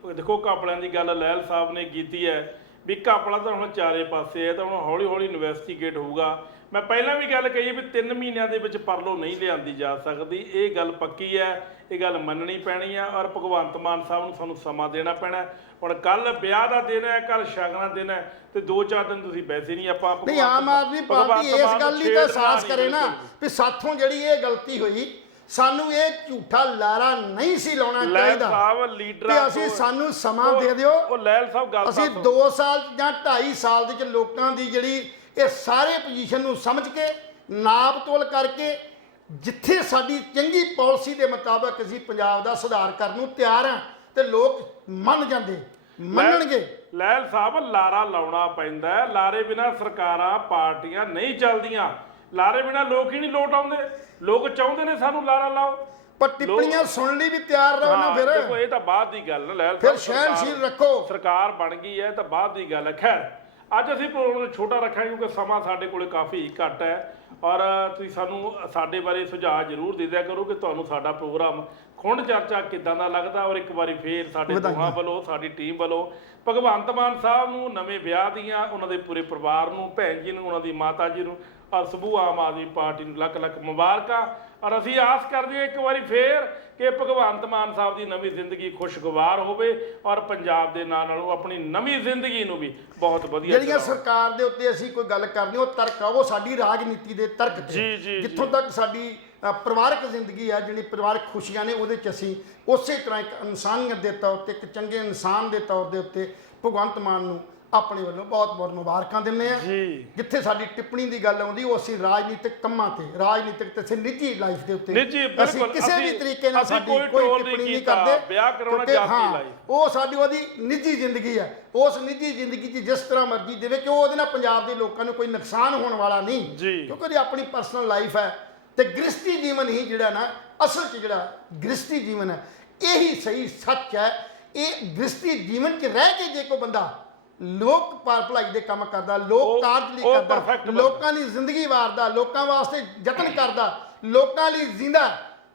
ਦੇਖੋ ਘਪਲਿਆਂ ਦੀ ਗੱਲ ਲਾਲ ਸਾਹਿਬ ਨੇ ਕੀਤੀ ਹੈ ਵੀ ਘਪਲਾ ਤਾਂ ਹੁਣ ਚਾਰੇ ਪਾਸੇ ਹੈ, ਤਾਂ ਹੁਣ ਹੌਲੀ ਹੌਲੀ ਇਨਵੈਸਟੀਗੇਟ ਹੋਊਗਾ। ਮੈਂ ਪਹਿਲਾਂ ਵੀ ਗੱਲ ਕਹੀ ਵੀ 3 ਮਹੀਨਿਆਂ ਦੇ ਵਿੱਚ ਪਰਲੋ ਨਹੀਂ ਲਿਆਂਦੀ ਜਾ ਸਕਦੀ। ਇਹ ਗੱਲ ਪੱਕੀ ਹੈ, ਇਹ ਗੱਲ ਮੰਨਣੀ ਪੈਣੀ ਆ। ਔਰ ਭਗਵੰਤ ਮਾਨ ਸਾਹਿਬ ਨੂੰ ਸਾਨੂੰ ਸਮਾਂ ਦੇਣਾ ਪੈਣਾ। ਹੁਣ ਕੱਲ ਵਿਆਹ ਦਾ ਦਿਨ ਹੈ, ਕੱਲ ਸ਼ਗਨ ਦਾ ਦਿਨ ਹੈ ਤੇ 2-4 ਦਿਨ ਤੁਸੀਂ ਵੈਸੇ ਨਹੀਂ ਆਪਾਂ ਨਹੀਂ। ਆਮ ਆਦਮੀ ਪਾਰਟੀ ਇਸ ਗੱਲ ਲਈ ਤਾਂ ਅਹਿਸਾਸ ਕਰੇ ਨਾ ਵੀ ਸਾਥੋਂ ਜਿਹੜੀ ਇਹ ਗਲਤੀ ਹੋਈ, ਸਾਨੂੰ ਇਹ ਝੂਠਾ ਲਾਰਾ ਨਹੀਂ ਸੀ ਲਾਉਣਾ ਚਾਹੀਦਾ। ਸਾਹਿਬ ਲੀਡਰ ਅਸੀਂ ਸਾਨੂੰ ਸਮਾਂ ਦੇ ਦਿਓ। ਉਹ ਲੈਲ ਸਾਹਿਬ ਗੱਲ ਅਸੀਂ 2 ਸਾਲ ਜਾਂ 2.5 ਸਾਲ ਦੇ ਵਿੱਚ ਲੋਕਾਂ ਦੀ ਜਿਹੜੀ ਇਹ ਸਾਰੇ ਪੋਜੀਸ਼ਨ ਨੂੰ ਸਮਝ ਕੇ ਨਾਪ ਤੋਲ ਕਰਕੇ ਜਿੱਥੇ ਸਾਡੀ ਚੰਗੀ ਪਾਲਿਸੀ ਦੇ ਮੁਤਾਬਕ ਅਸੀਂ ਪੰਜਾਬ ਦਾ ਸੁਧਾਰ ਕਰਨ ਨੂੰ ਤਿਆਰ ਹਾਂ ਤੇ ਲੋਕ ਮੰਨ ਜਾਂਦੇ, ਮੰਨਣਗੇ। ਲੈਲ ਸਾਹਿਬ ਲਾਰਾ ਲਾਉਣਾ ਪੈਂਦਾ। ਲਾਰੇ ਬਿਨਾ ਸਰਕਾਰਾਂ ਪਾਰਟੀਆਂ ਨਹੀਂ ਚੱਲਦੀਆਂ। ਲਾਰੇ ਬਿਨਾ ਲੋਕ ਹੀ ਨਹੀਂ ਲੋਟ ਆਉਂਦੇ। ਲੋਕ ਚਾਹੁੰਦੇ ਨੇ ਸਾਨੂੰ ਲਾਰਾ ਲਾਓ, ਪਰ ਟਿੱਪਣੀਆਂ ਸੁਣਨ ਲਈ ਵੀ ਤਿਆਰ ਰਹੋ ਨਾ। ਫਿਰ ਦੇਖੋ ਇਹ ਤਾਂ ਬਾਅਦ ਦੀ ਗੱਲ ਹੈ ਲੈਲ ਸਾਹਿਬ। ਫਿਰ ਸਹਿਣਸ਼ੀਲ ਰੱਖੋ। ਸਰਕਾਰ ਬਣ ਗਈ ਹੈ ਤਾਂ ਬਾਅਦ ਦੀ ਗੱਲ ਹੈ। ਖੈਰ ਅੱਜ ਅਸੀਂ ਪ੍ਰੋਗਰਾਮ ਛੋਟਾ ਰੱਖਾਂਗੇ ਕਿਉਂਕਿ ਸਮਾਂ ਸਾਡੇ ਕੋਲੇ ਕਾਫੀ ਘੱਟ ਹੈ। ਔਰ ਤੁਸੀਂ ਸਾਨੂੰ ਸਾਡੇ ਬਾਰੇ ਸੁਝਾਅ ਜ਼ਰੂਰ ਦੇ ਦਿਆ ਕਰੋ ਕਿ ਤੁਹਾਨੂੰ ਸਾਡਾ ਪ੍ਰੋਗਰਾਮ ਖੁੰਡ ਚਰਚਾ ਕਿੱਦਾਂ ਦਾ ਲੱਗਦਾ। ਔਰ ਇੱਕ ਵਾਰੀ ਫੇਰ ਸਾਡੇ ਦੋਹਾਂ ਵੱਲੋਂ, ਸਾਡੀ ਟੀਮ ਵੱਲੋਂ ਭਗਵੰਤ ਮਾਨ ਸਾਹਿਬ ਨੂੰ ਨਵੇਂ ਵਿਆਹ ਦੀਆਂ, ਉਹਨਾਂ ਦੇ ਪੂਰੇ ਪਰਿਵਾਰ ਨੂੰ, ਭੈਣ ਜੀ ਨੂੰ, ਉਹਨਾਂ ਦੀ ਮਾਤਾ ਜੀ ਨੂੰ ਔਰ ਸਮੂਹ ਆਮ ਆਦਮੀ ਪਾਰਟੀ ਨੂੰ ਲੱਖ ਲੱਖ ਮੁਬਾਰਕਾਂ। ਔਰ ਅਸੀਂ ਆਸ ਕਰਦੇ ਹਾਂ ਇੱਕ ਵਾਰੀ ਫੇਰ ਕਿ ਭਗਵੰਤ ਮਾਨ ਸਾਹਿਬ ਦੀ ਨਵੀਂ ਜ਼ਿੰਦਗੀ ਖੁਸ਼ਗਵਾਰ ਹੋਵੇ ਔਰ ਪੰਜਾਬ ਦੇ ਨਾਲ ਨਾਲ ਉਹ ਆਪਣੀ ਨਵੀਂ ਜ਼ਿੰਦਗੀ ਨੂੰ ਵੀ ਬਹੁਤ ਵਧੀਆ ਜਿਹੜੀਆਂ ਸਰਕਾਰ ਦੇ ਉੱਤੇ ਅਸੀਂ ਕੋਈ ਗੱਲ ਕਰਨੀ ਉਹ ਤਰਕ ਆ, ਉਹ ਸਾਡੀ ਰਾਜਨੀਤੀ ਦੇ ਤਰਕ ਤੇ ਜਿੱਥੋਂ ਤੱਕ ਸਾਡੀ ਪਰਿਵਾਰਕ ਜ਼ਿੰਦਗੀ ਆ, ਜਿਹੜੀ ਪਰਿਵਾਰਕ ਖੁਸ਼ੀਆਂ ਨੇ, ਉਹਦੇ 'ਚ ਅਸੀਂ ਉਸੇ ਤਰ੍ਹਾਂ ਇੱਕ ਇਨਸਾਨੀਅਤ ਦੇ ਤੌਰ ਤੇ, ਇੱਕ ਚੰਗੇ ਇਨਸਾਨ ਦੇ ਤੌਰ ਦੇ ਉੱਤੇ ਭਗਵੰਤ ਮਾਨ ਨੂੰ ਆਪਣੇ ਵੱਲੋਂ ਬਹੁਤ-ਬਹੁਤ ਮੁਬਾਰਕਾਂ ਦਿੰਦੇ ਆ। ਜਿੱਥੇ ਸਾਡੀ ਟਿੱਪਣੀ ਦੀ ਗੱਲ ਆਉਂਦੀ ਉਹ ਅਸੀਂ ਰਾਜਨੀਤਿਕ ਕੰਮਾਂ ਤੇ, ਰਾਜਨੀਤਿਕ ਤੇ ਨਿੱਜੀ ਲਾਈਫ ਦੇ ਉੱਤੇ ਅਸੀਂ ਕਿਸੇ ਵੀ ਤਰੀਕੇ ਨਾਲ ਸਾਡੀ ਕੋਈ ਟਿੱਪਣੀ ਨਹੀਂ ਕਰਦੇ, ਹਾਂ ਉਹ ਸਾਡੀ ਉਹਦੀ ਨਿੱਜੀ ਜ਼ਿੰਦਗੀ ਹੈ। ਉਸ ਨਿੱਜੀ ਜ਼ਿੰਦਗੀ 'ਚ ਜਿਸ ਤਰ੍ਹਾਂ ਮਰਜ਼ੀ ਦੇਵੇ ਕਿ ਉਹਦੇ ਨਾਲ ਪੰਜਾਬ ਦੇ ਲੋਕਾਂ ਨੂੰ ਕੋਈ ਨੁਕਸਾਨ ਹੋਣ ਵਾਲਾ ਨਹੀਂ, ਕਿਉਂਕਿ ਉਹਦੀ ਆਪਣੀ ਪਰਸਨਲ ਲਾਈਫ ਹੈ। ਤੇ ਗ੍ਰਸਤੀ ਜੀਵਨ ਹੀ ਜਿਹੜਾ ਨਾ ਅਸਲ 'ਚ ਜਿਹੜਾ ਗ੍ਰਸਤੀ ਜੀਵਨ ਹੈ ਇਹੀ ਸਹੀ ਸੱਚ ਹੈ। ਇਹ ਗ੍ਰਸਤੀ ਜੀਵਨ 'ਚ ਰਹਿ ਕੇ ਜੇ ਕੋਈ ਬੰਦਾ ਲੋਕ ਭਲਾਈ ਦੇ ਕੰਮ ਕਰਦਾ, ਲੋਕ ਕਾਰਜ ਲਈ ਕਰਦਾ, ਲੋਕਾਂ ਦੀ ਜ਼ਿੰਦਗੀ ਵਾਰਦਾ, ਲੋਕਾਂ ਵਾਸਤੇ ਯਤਨ ਕਰਦਾ, ਲੋਕਾਂ ਲਈ ਜਿੰਦਾ,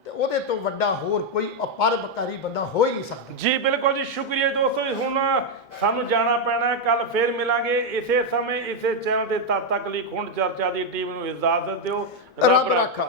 ਤੇ ਉਹਦੇ ਤੋਂ ਵੱਡਾ ਹੋਰ ਕੋਈ ਪਰਉਪਕਾਰੀ ਬੰਦਾ ਹੋ ਹੀ ਨਹੀਂ ਸਕਦਾ। ਜੀ ਬਿਲਕੁਲ ਜੀ, ਸ਼ੁਕਰੀਆ ਦੋਸਤੋ। ਹੁਣ ਸਾਨੂੰ ਜਾਣਾ ਪੈਣਾ, ਕੱਲ ਫੇਰ ਮਿਲਾਂਗੇ ਇਸੇ ਸਮੇਂ ਇਸੇ ਚੈਨਲ ਤੇ। ਤਦ ਤੱਕ ਲਈ ਖੁੰਡ ਚਰਚਾ ਦੀ ਟੀਮ ਨੂੰ ਇਜਾਜ਼ਤ ਦਿਓ। ਰੱਬ ਰਾਖਾ।